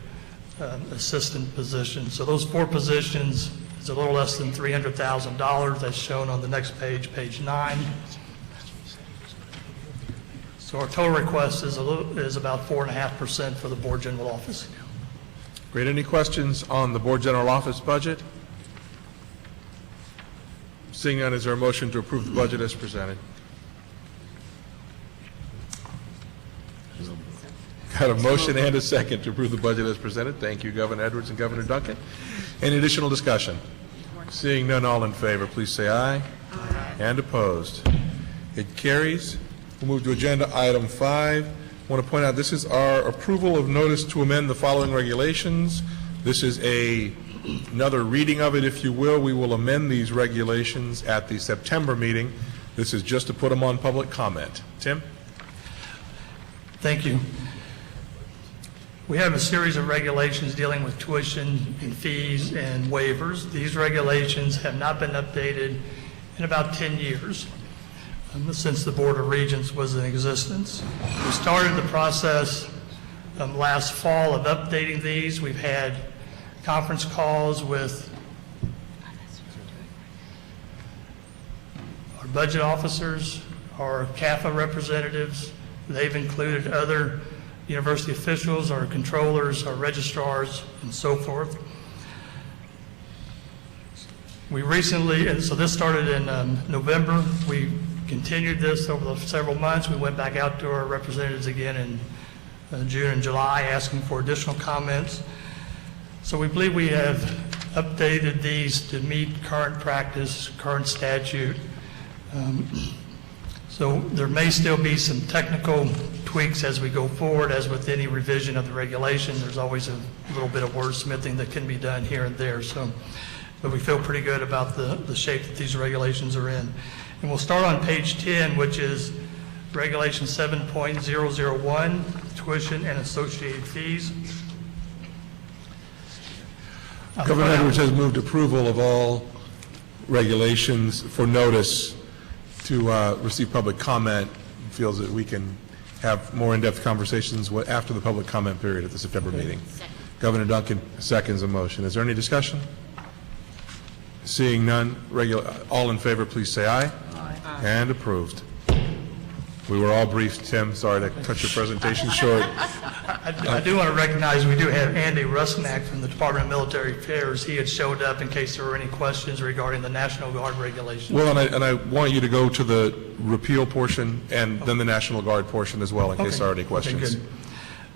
assistant position. So those 4 positions is a little less than $300,000. That's shown on the next page, page 9. So our total request is about 4.5% for the board general office. Great. Any questions on the board general office budget? Seeing none, is there a motion to approve the budget as presented? Got a motion and a second to approve the budget as presented. Thank you, Governor Edwards and Governor Duncan. Any additional discussion? Seeing none, all in favor, please say aye. Aye. And opposed? It carries. We'll move to agenda item 5. I want to point out this is our approval of notice to amend the following regulations. This is another reading of it, if you will. We will amend these regulations at the September meeting. This is just to put them on public comment. Tim? Thank you. We have a series of regulations dealing with tuition and fees and waivers. These regulations have not been updated in about 10 years. Since the Board of Regents was in existence. We started the process last fall of updating these. We've had conference calls with our budget officers, our CAFA representatives. They've included other university officials, our controllers, our registrars, and so forth. We recently, and so this started in November. We continued this over the several months. We went back out to our representatives again in June and July asking for additional comments. So we believe we have updated these to meet current practice, current statute. So there may still be some technical tweaks as we go forward, as with any revision of the regulation. There's always a little bit of wordsmithing that can be done here and there. But we feel pretty good about the shape that these regulations are in. And we'll start on page 10, which is Regulation 7.001, tuition and associated fees. Governor Edwards has moved approval of all regulations for notice to receive public comment. Feels that we can have more in-depth conversations after the public comment period at the September meeting. Second. Governor Duncan seconds the motion. Is there any discussion? Seeing none, all in favor, please say aye. Aye. And approved. We were all briefed, Tim. Sorry to cut your presentation short. I do want to recognize we do have Andy Rusnak from the Department of Military Affairs. He had showed up in case there were any questions regarding the National Guard regulations. Well, and I want you to go to the repeal portion and then the National Guard portion as well in case there are any questions.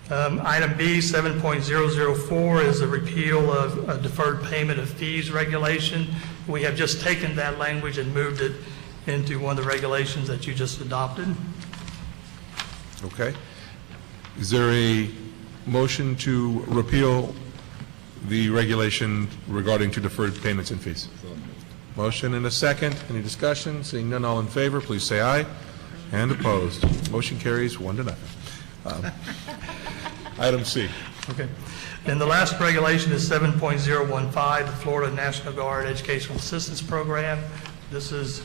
Okay, item B, 7.004, is a repeal of a deferred payment of fees regulation. We have just taken that language and moved it into one of the regulations that you just adopted. Okay. Is there a motion to repeal the regulation regarding to deferred payments and fees? Motion and a second. Any discussion? Seeing none, all in favor, please say aye. And opposed. Motion carries 1-0. Item C. Okay. And the last regulation is 7.015, the Florida National Guard Educational Assistance Program. This is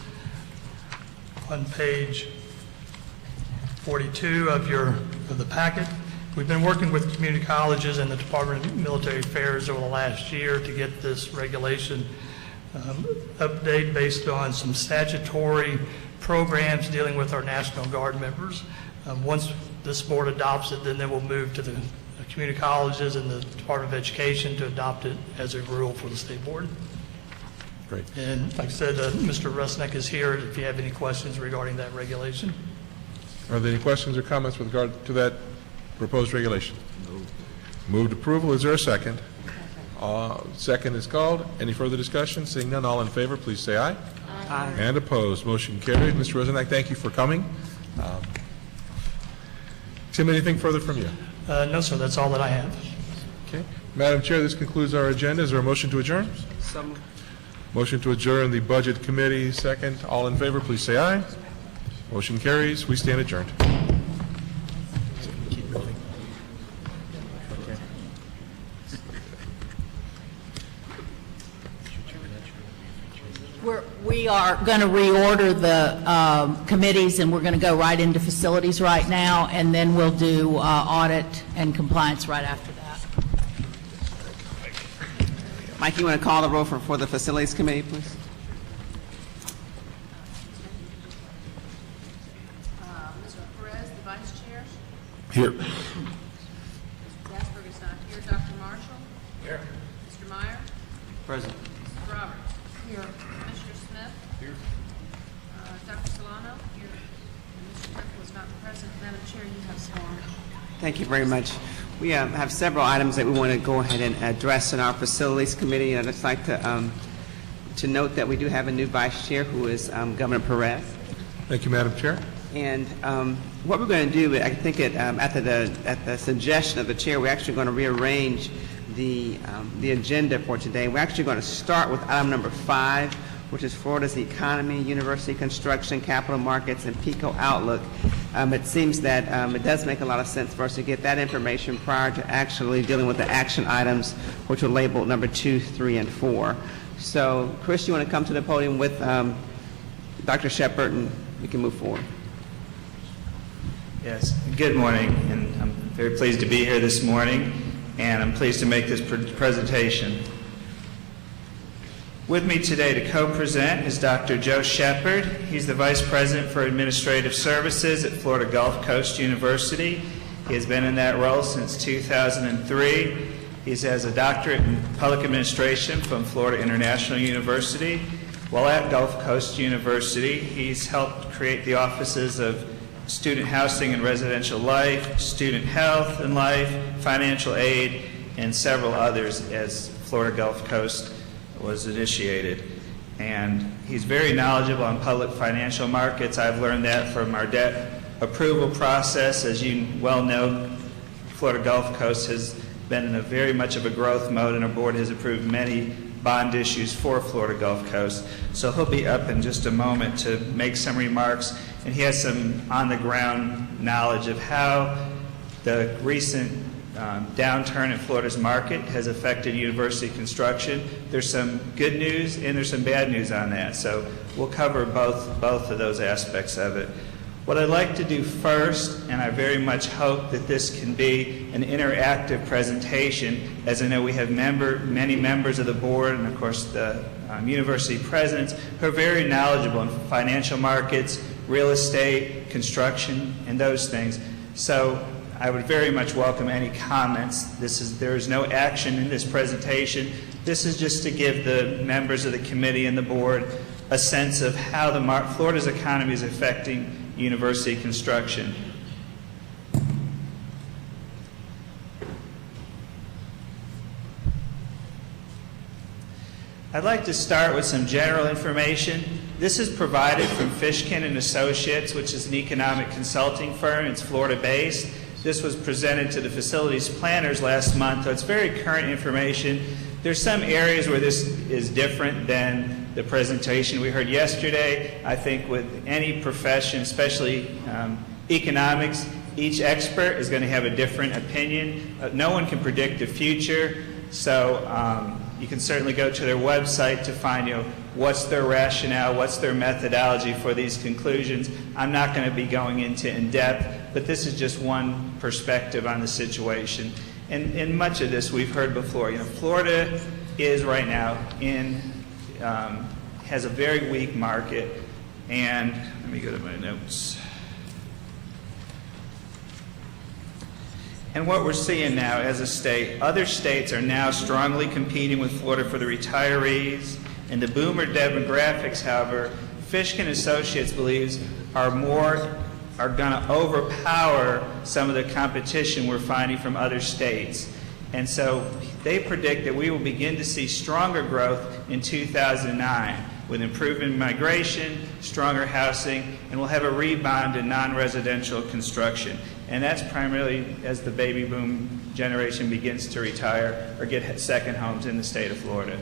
on page 42 of the packet. We've been working with community colleges and the Department of Military Affairs over the last year to get this regulation update based on some statutory programs dealing with our National Guard members. Once this board adopts it, then we'll move to the community colleges and the Department of Education to adopt it as a rule for the state board. Great. And like I said, Mr. Rusnak is here if you have any questions regarding that regulation. Are there any questions or comments with regard to that proposed regulation? Moved approval. Is there a second? Second is called. Any further discussion? Seeing none, all in favor, please say aye. Aye. And opposed. Motion carried. Mr. Rosenak, thank you for coming. Tim, anything further from you? No, sir, that's all that I have. Okay. Madam Chair, this concludes our agenda. Is there a motion to adjourn? Motion to adjourn the Budget Committee. Second. All in favor, please say aye. Motion carries. We stand adjourned. We are going to reorder the committees, and we're going to go right into facilities right now, and then we'll do audit and compliance right after that. Mike, you want to call the roll for the Facilities Committee, please? Mr. Perez, the vice chair. Here. Mr. Gasberg is not here. Dr. Marshall. Here. Mr. Meyer. Present. Mrs. Roberts. Here. Mr. Smith. Here. Dr. Solano. Here. And Mr. Temple is not present. Madam Chair, you have sworn. Thank you very much. We have several items that we want to go ahead and address in our Facilities Committee. And I'd just like to note that we do have a new vice chair, who is Governor Perez. Thank you, Madam Chair. And what we're going to do, I think at the suggestion of the chair, we're actually going to rearrange the agenda for today. We're actually going to start with item number 5, which is Florida's economy, university construction, capital markets, and PICO outlook. It seems that it does make a lot of sense for us to get that information prior to actually dealing with the action items, which are labeled number 2, 3, and 4. So, Chris, you want to come to the podium with Dr. Shepard, and we can move forward. Yes, good morning, and I'm very pleased to be here this morning, and I'm pleased to make this presentation. With me today to co-present is Dr. Joe Shepard. He's the Vice President for Administrative Services at Florida Gulf Coast University. He has been in that role since 2003. He has a doctorate in public administration from Florida International University. While at Gulf Coast University, he's helped create the offices of student housing and residential life, student health and life, financial aid, and several others as Florida Gulf Coast was initiated. And he's very knowledgeable on public financial markets. I've learned that from our debt approval process. As you well know, Florida Gulf Coast has been in a very much of a growth mode, and our board has approved many bond issues for Florida Gulf Coast. So he'll be up in just a moment to make some remarks, and he has some on-the-ground knowledge of how the recent downturn in Florida's market has affected university construction. There's some good news and there's some bad news on that, so we'll cover both of those aspects of it. What I'd like to do first, and I very much hope that this can be an interactive presentation, as I know we have many members of the board and of course the university presidents who are very knowledgeable in financial markets, real estate, construction, and those things. So I would very much welcome any comments. There is no action in this presentation. This is just to give the members of the committee and the board a sense of how Florida's economy is affecting university construction. I'd like to start with some general information. This is provided from Fishkin and Associates, which is an economic consulting firm. It's Florida-based. This was presented to the facilities planners last month, so it's very current information. There's some areas where this is different than the presentation we heard yesterday. I think with any profession, especially economics, each expert is going to have a different opinion. No one can predict the future, so you can certainly go to their website to find what's their rationale, what's their methodology for these conclusions. I'm not going to be going into in depth, but this is just one perspective on the situation. And much of this we've heard before. Florida is right now has a very weak market, and let me go to my notes. And what we're seeing now as a state, other states are now strongly competing with Florida for the retirees, and the boomer demographics, however, Fishkin Associates believes are are going to overpower some of the competition we're finding from other states. And so they predict that we will begin to see stronger growth in 2009 with improving migration, stronger housing, and we'll have a rebound in non-residential construction. And that's primarily as the baby boom generation begins to retire or get second homes in the state of Florida.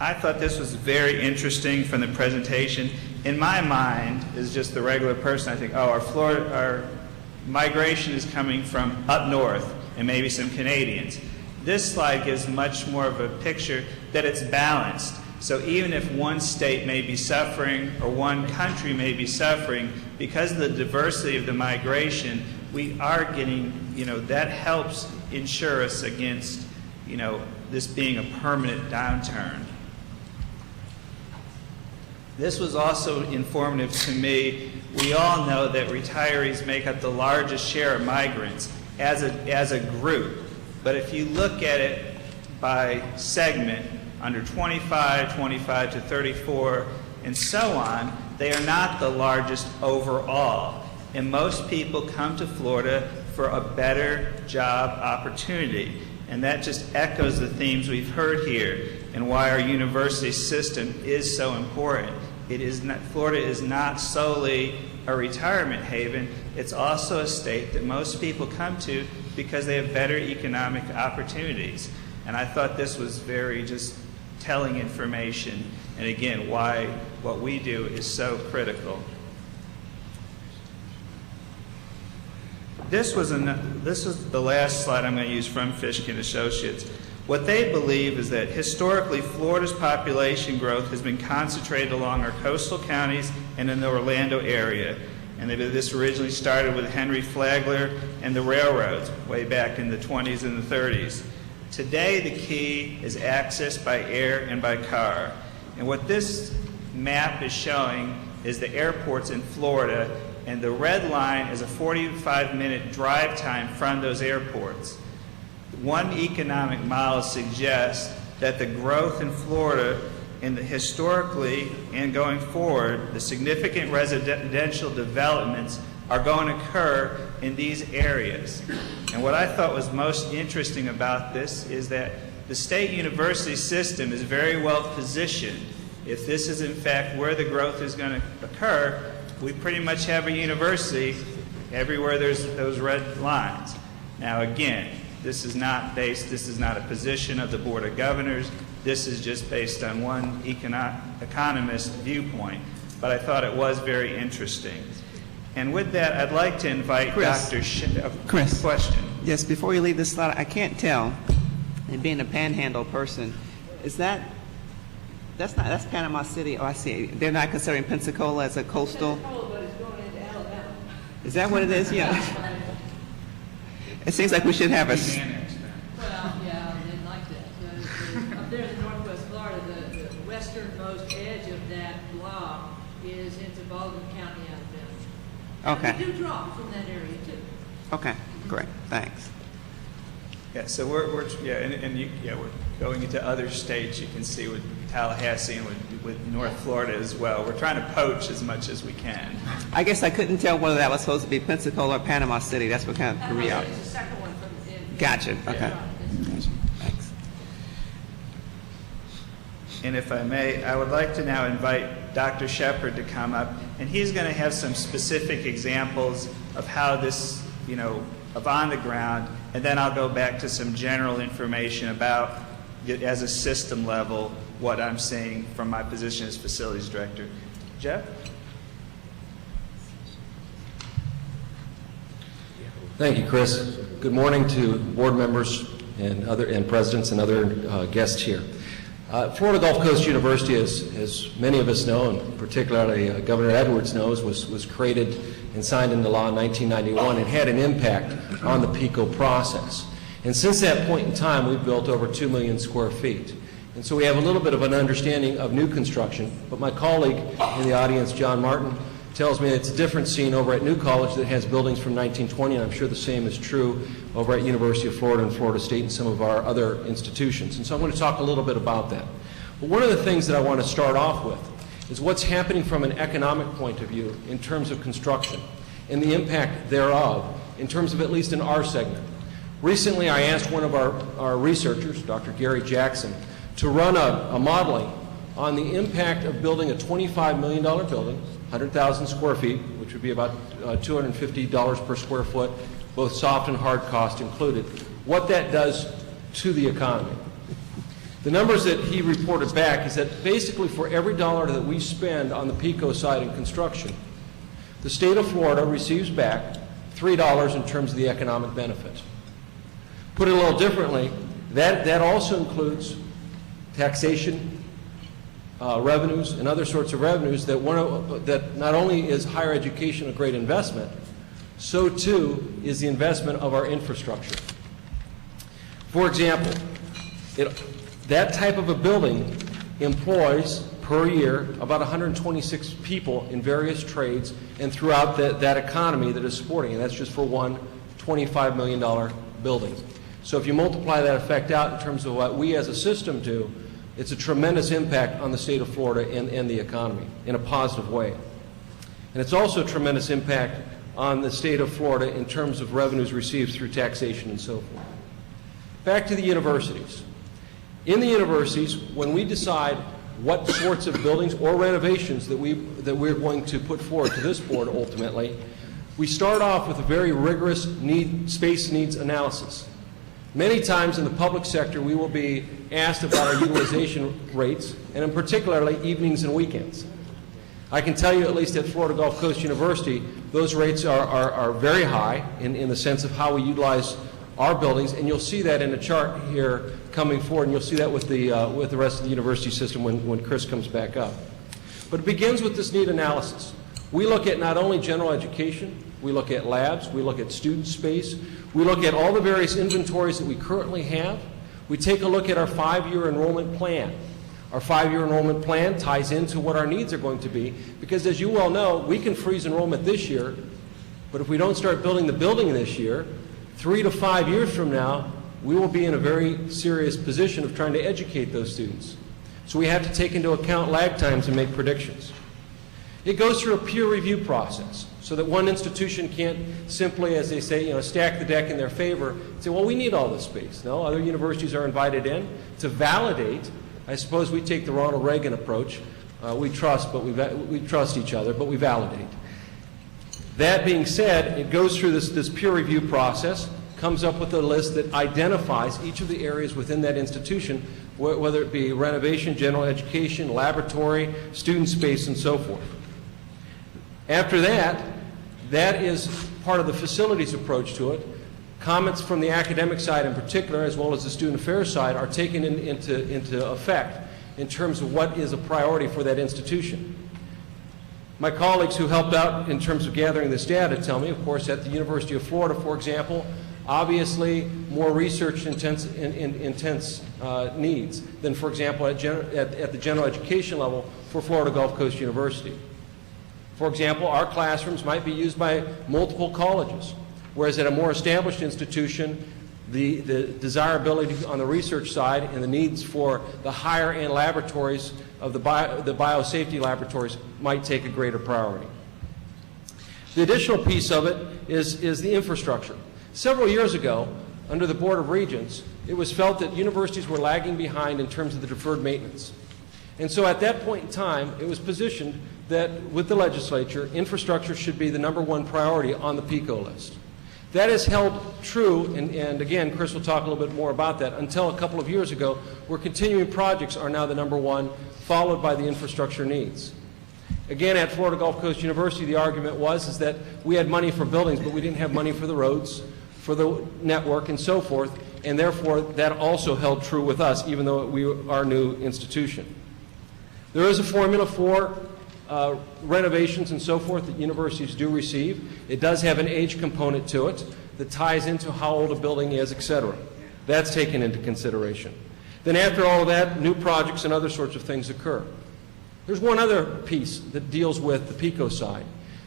I thought this was very interesting from the presentation. In my mind, as just the regular person, I think, oh, our migration is coming from up north and maybe some Canadians. This slide gives much more of a picture that it's balanced. So even if one state may be suffering or one country may be suffering, because of the diversity of the migration, we are getting, that helps insure us against, this being a permanent downturn. This was also informative to me. We all know that retirees make up the largest share of migrants as a group. But if you look at it by segment, under 25, 25 to 34, and so on, they are not the largest overall. And most people come to Florida for a better job opportunity. And that just echoes the themes we've heard here and why our university system is so important. Florida is not solely a retirement haven. It's also a state that most people come to because they have better economic opportunities. And I thought this was very just telling information, and again, why what we do is so critical. This was the last slide I'm going to use from Fishkin Associates. What they believe is that historically Florida's population growth has been concentrated along our coastal counties and in the Orlando area. And this originally started with Henry Flagler and the railroads way back in the 20s and the 30s. Today the key is access by air and by car. And what this map is showing is the airports in Florida, and the red line is a 45-minute drive time from those airports. One economic model suggests that the growth in Florida historically and going forward, the significant residential developments are going to occur in these areas. And what I thought was most interesting about this is that the state university system is very well positioned. If this is in fact where the growth is going to occur, we pretty much have a university everywhere there's those red lines. Now again, this is not a position of the Board of Governors. This is just based on one economist viewpoint. But I thought it was very interesting. And with that, I'd like to invite Chris. Dr. Chris. Question. Yes, before you leave this slide, I can't tell, and being a panhandle person, that's Panama City. Oh, I see. They're not considering Pensacola as a coastal? Pensacola, but it's going into Alabama. Is that what it is? Yeah. It seems like we should have a... Well, yeah, they'd like that. Up there in northwest Florida, the westernmost edge of that block is into Baldwin County, Alabama. Okay. We do draw from that area, too. Okay, great. Thanks. Yeah, so we're going into other states. You can see with Tallahassee and with North Florida as well. We're trying to poach as much as we can. I guess I couldn't tell whether that was supposed to be Pensacola or Panama City. That's what kind of threw me out. It's the second one from the Gotcha. Okay. Yeah. Gotcha. Thanks. And if I may, I would like to now invite Dr. Shepard to come up, and he's going to have some specific examples of how this, of on the ground, and then I'll go back to some general information about it as a system level, what I'm seeing from my position as facilities director. Jeff? Thank you, Chris. Good morning to board members and presidents and other guests here. Florida Gulf Coast University, as many of us know, and particularly Governor Edwards knows, was created and signed into law in 1991 and had an impact on the PICO process. And since that point in time, we've built over 2 million square feet. And so we have a little bit of an understanding of new construction, but my colleague in the audience, John Martin, tells me it's a different scene over at New College that has buildings from 1920, and I'm sure the same is true over at University of Florida and Florida State and some of our other institutions. And so I'm going to talk a little bit about that. But one of the things that I want to start off with is what's happening from an economic point of view in terms of construction. and the impact thereof in terms of at least in our segment. Recently, I asked one of our researchers, Dr. Gary Jackson, to run a modeling on the impact of building a $25 million building, 100,000 square feet, which would be about $250 per square foot, both soft and hard cost included, what that does to the economy. The numbers that he reported back is that basically for every dollar that we spend on the PICO side in construction, the state of Florida receives back $3 in terms of the economic benefit. Put it a little differently, that also includes taxation, revenues, and other sorts of revenues that not only is higher education a great investment, so too is the investment of our infrastructure. For example, that type of a building employs per year about 126 people in various trades and throughout that economy that is supporting it. That's just for one $25 million building. So if you multiply that effect out in terms of what we as a system do, it's a tremendous impact on the state of Florida and the economy in a positive way. And it's also a tremendous impact on the state of Florida in terms of revenues received through taxation and so forth. Back to the universities. In the universities, when we decide what sorts of buildings or renovations that we're going to put forward to this board ultimately, we start off with a very rigorous space needs analysis. Many times in the public sector, we will be asked about our utilization rates, and in particularly evenings and weekends. I can tell you, at least at Florida Gulf Coast University, those rates are very high in the sense of how we utilize our buildings, and you'll see that in a chart here coming forward, and you'll see that with the rest of the university system when Chris comes back up. But it begins with this need analysis. We look at not only general education, we look at labs, we look at student space, we look at all the various inventories that we currently have. We take a look at our 5-year enrollment plan. Our 5-year enrollment plan ties into what our needs are going to be, because as you well know, we can freeze enrollment this year, but if we don't start building the building this year, 3 to 5 years from now, we will be in a very serious position of trying to educate those students. So we have to take into account lag times and make predictions. It goes through a peer review process so that one institution can't simply, as they say, stack the deck in their favor and say, well, we need all this space. No, other universities are invited in to validate. I suppose we take the Ronald Reagan approach. We trust, but we trust each other, but we validate. That being said, it goes through this peer review process, comes up with a list that identifies each of the areas within that institution, whether it be renovation, general education, laboratory, student space, and so forth. After that, that is part of the facilities approach to it. Comments from the academic side in particular, as well as the student affairs side, are taken into effect in terms of what is a priority for that institution. My colleagues who helped out in terms of gathering this data tell me, of course, at the University of Florida, for example, obviously more research intense needs than, for example, at the general education level for Florida Gulf Coast University. For example, our classrooms might be used by multiple colleges, whereas at a more established institution, the desirability on the research side and the needs for the higher-end laboratories of the biosafety laboratories might take a greater priority. The additional piece of it is the infrastructure. Several years ago, under the Board of Regents, it was felt that universities were lagging behind in terms of the deferred maintenance. And so at that point in time, it was positioned that with the legislature, infrastructure should be the #1 priority on the PICO list. That has held true, and again, Chris will talk a little bit more about that, until a couple of years ago, where continuing projects are now the #1, followed by the infrastructure needs. Again, at Florida Gulf Coast University, the argument was that we had money for buildings, but we didn't have money for the roads, for the network, and so forth, and therefore that also held true with us, even though we are a new institution. There is a formula for renovations and so forth that universities do receive. It does have an age component to it that ties into how old a building is, etc. That's taken into consideration. Then after all of that, new projects and other sorts of things occur. There's one other piece that deals with the PICO side.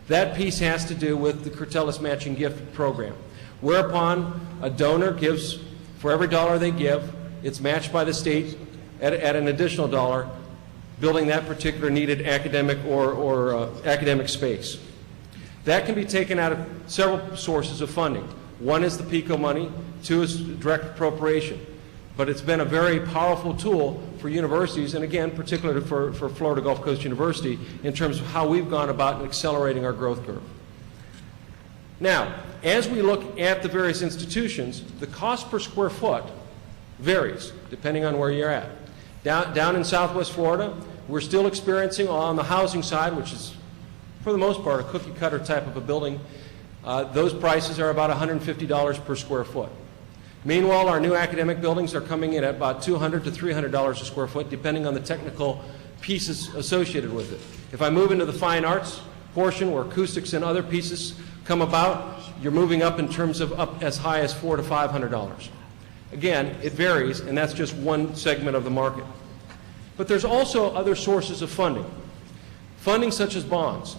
That piece has to do with the Curtelis Matching Gift Program, whereupon a donor gives, for every dollar they give, it's matched by the state at an additional dollar, building that particular needed academic or academic space. That can be taken out of several sources of funding. One is the PICO money, two is direct appropriation. But it's been a very powerful tool for universities, and again, particularly for Florida Gulf Coast University, in terms of how we've gone about accelerating our growth curve. Now, as we look at the various institutions, the cost per square foot varies, depending on where you're at. Down in Southwest Florida, we're still experiencing, on the housing side, which is, for the most part, a cookie-cutter type of a building, those prices are about $150 per square foot. Meanwhile, our new academic buildings are coming in at about $200 to $300 a square foot, depending on the technical pieces associated with it. If I move into the fine arts portion, where acoustics and other pieces come about, you're moving up in terms of up as high as $400 to $500. Again, it varies, and that's just one segment of the market. But there's also other sources of funding. Funding such as bonds.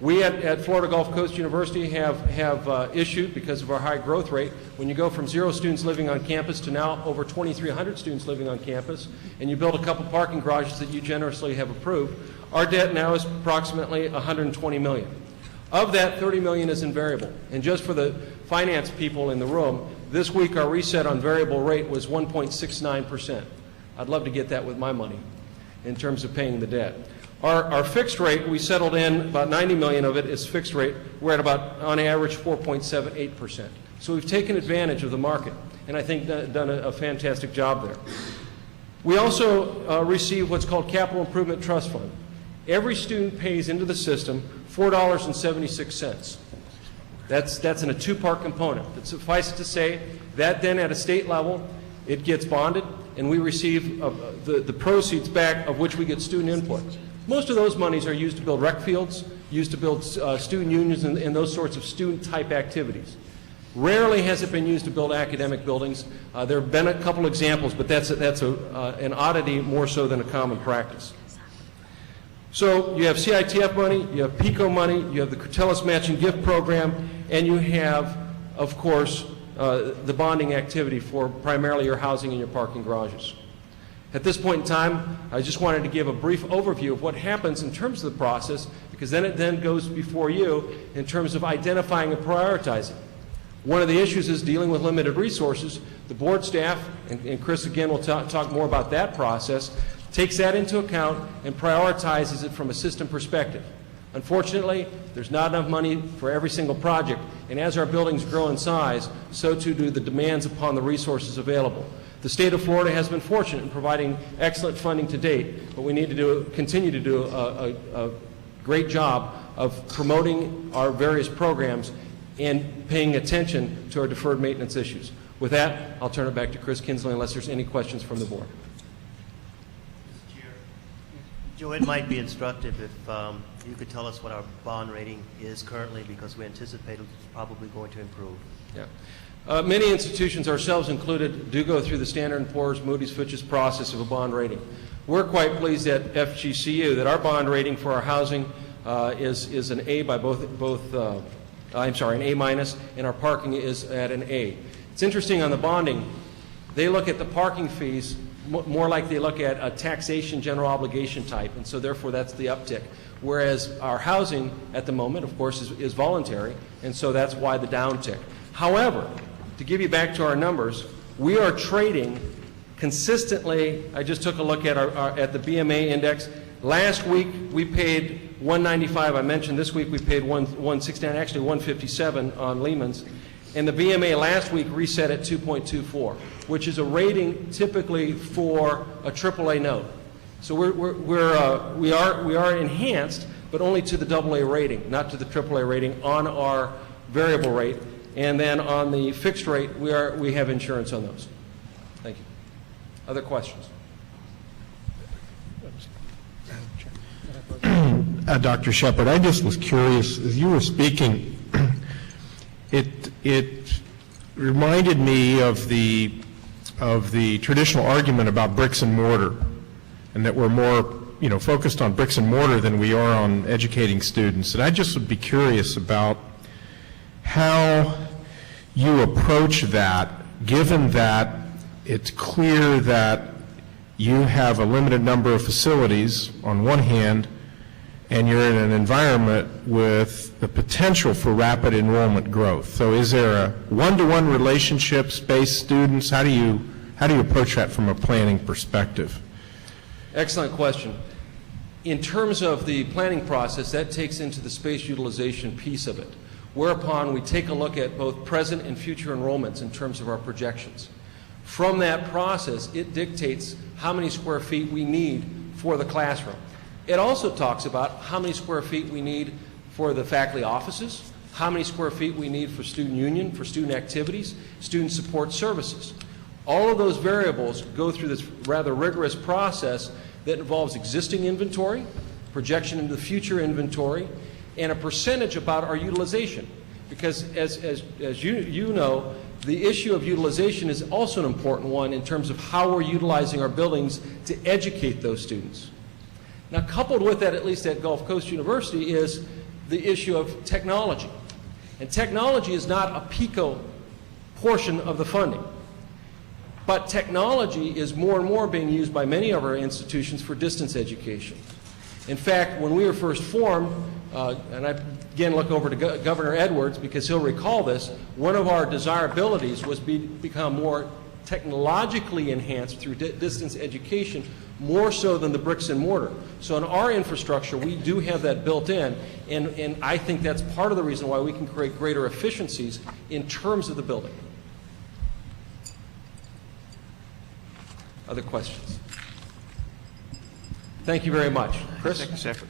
We at Florida Gulf Coast University have issued, because of our high growth rate, when you go from 0 students living on campus to now over 2,300 students living on campus, and you build a couple parking garages that you generously have approved, our debt now is approximately $120 million. Of that, $30 million is in variable. And just for the finance people in the room, this week our reset on variable rate was 1.69%. I'd love to get that with my money in terms of paying the debt. Our fixed rate, we settled in, about $90 million of it is fixed rate. We're at about, on average, 4.78%. So we've taken advantage of the market, and I think done a fantastic job there. We also receive what's called Capital Improvement Trust Fund. Every student pays into the system $4.76. That's in a two-part component. But suffice it to say, that then at a state level, it gets bonded, and we receive the proceeds back, of which we get student input. Most of those monies are used to build rec fields, used to build student unions and those sorts of student-type activities. Rarely has it been used to build academic buildings. There have been a couple examples, but that's an oddity more so than a common practice. So you have CITF money, you have PICO money, you have the Curtelis Matching Gift Program, and you have, of course, the bonding activity for primarily your housing and your parking garages. At this point in time, I just wanted to give a brief overview of what happens in terms of the process, because then it then goes before you in terms of identifying and prioritizing. One of the issues is dealing with limited resources. The board staff, and Chris again will talk more about that process, takes that into account and prioritizes it from a system perspective. Unfortunately, there's not enough money for every single project, and as our buildings grow in size, so too do the demands upon the resources available. The state of Florida has been fortunate in providing excellent funding to date, but we need to continue to do a great job of promoting our various programs and paying attention to our deferred maintenance issues. With that, I'll turn it back to Chris Kinsley unless there's any questions from the board. Mr. Chair. Joe, it might be instructive if you could tell us what our bond rating is currently, because we anticipate it's probably going to improve. Yeah. Many institutions, ourselves included, do go through the Standard & Poor's, Moody's, Fitch's process of a bond rating. We're quite pleased at FGCU that our bond rating for our housing is an A by an A minus, and our parking is at an A. It's interesting on the bonding, they look at the parking fees more like they look at a taxation general obligation type, and so therefore that's the uptick. Whereas our housing at the moment, of course, is voluntary, and so that's why the downtick. However, to give you back to our numbers, we are trading consistently. I just took a look at at the BMA index. Last week we paid 195. I mentioned this week we paid 169, actually 157 on Lehman's, and the BMA last week reset at 2.24, which is a rating typically for a AAA note. So we are enhanced, but only to the AA rating, not to the AAA rating on our variable rate. And then on the fixed rate, we have insurance on those. Thank you. Other questions? Dr. Shepard, I just was curious, as you were speaking, it reminded me of the traditional argument about bricks and mortar, and that we're more focused on bricks and mortar than we are on educating students. And I just would be curious about how you approach that, given that it's clear that you have a limited number of facilities on one hand, and you're in an environment with the potential for rapid enrollment growth. So is there a one-to-one relationship, space students? How do you approach that from a planning perspective? Excellent question. In terms of the planning process, that takes into the space utilization piece of it, whereupon we take a look at both present and future enrollments in terms of our projections. From that process, it dictates how many square feet we need for the classroom. It also talks about how many square feet we need for the faculty offices, how many square feet we need for student union, for student activities, student support services. All of those variables go through this rather rigorous process that involves existing inventory, projection into the future inventory, and a percentage about our utilization. Because as you know, the issue of utilization is also an important one in terms of how we're utilizing our buildings to educate those students. Now, coupled with that, at least at Gulf Coast University, is the issue of technology. And technology is not a PICO portion of the funding. But technology is more and more being used by many of our institutions for distance education. In fact, when we were first formed, and I again look over to Governor Edwards because he'll recall this, one of our desirabilities was become more technologically enhanced through distance education, more so than the bricks and mortar. So in our infrastructure, we do have that built in, and I think that's part of the reason why we can create greater efficiencies in terms of the building. Other questions? Thank you very much. Chris? Secretary Shepherd.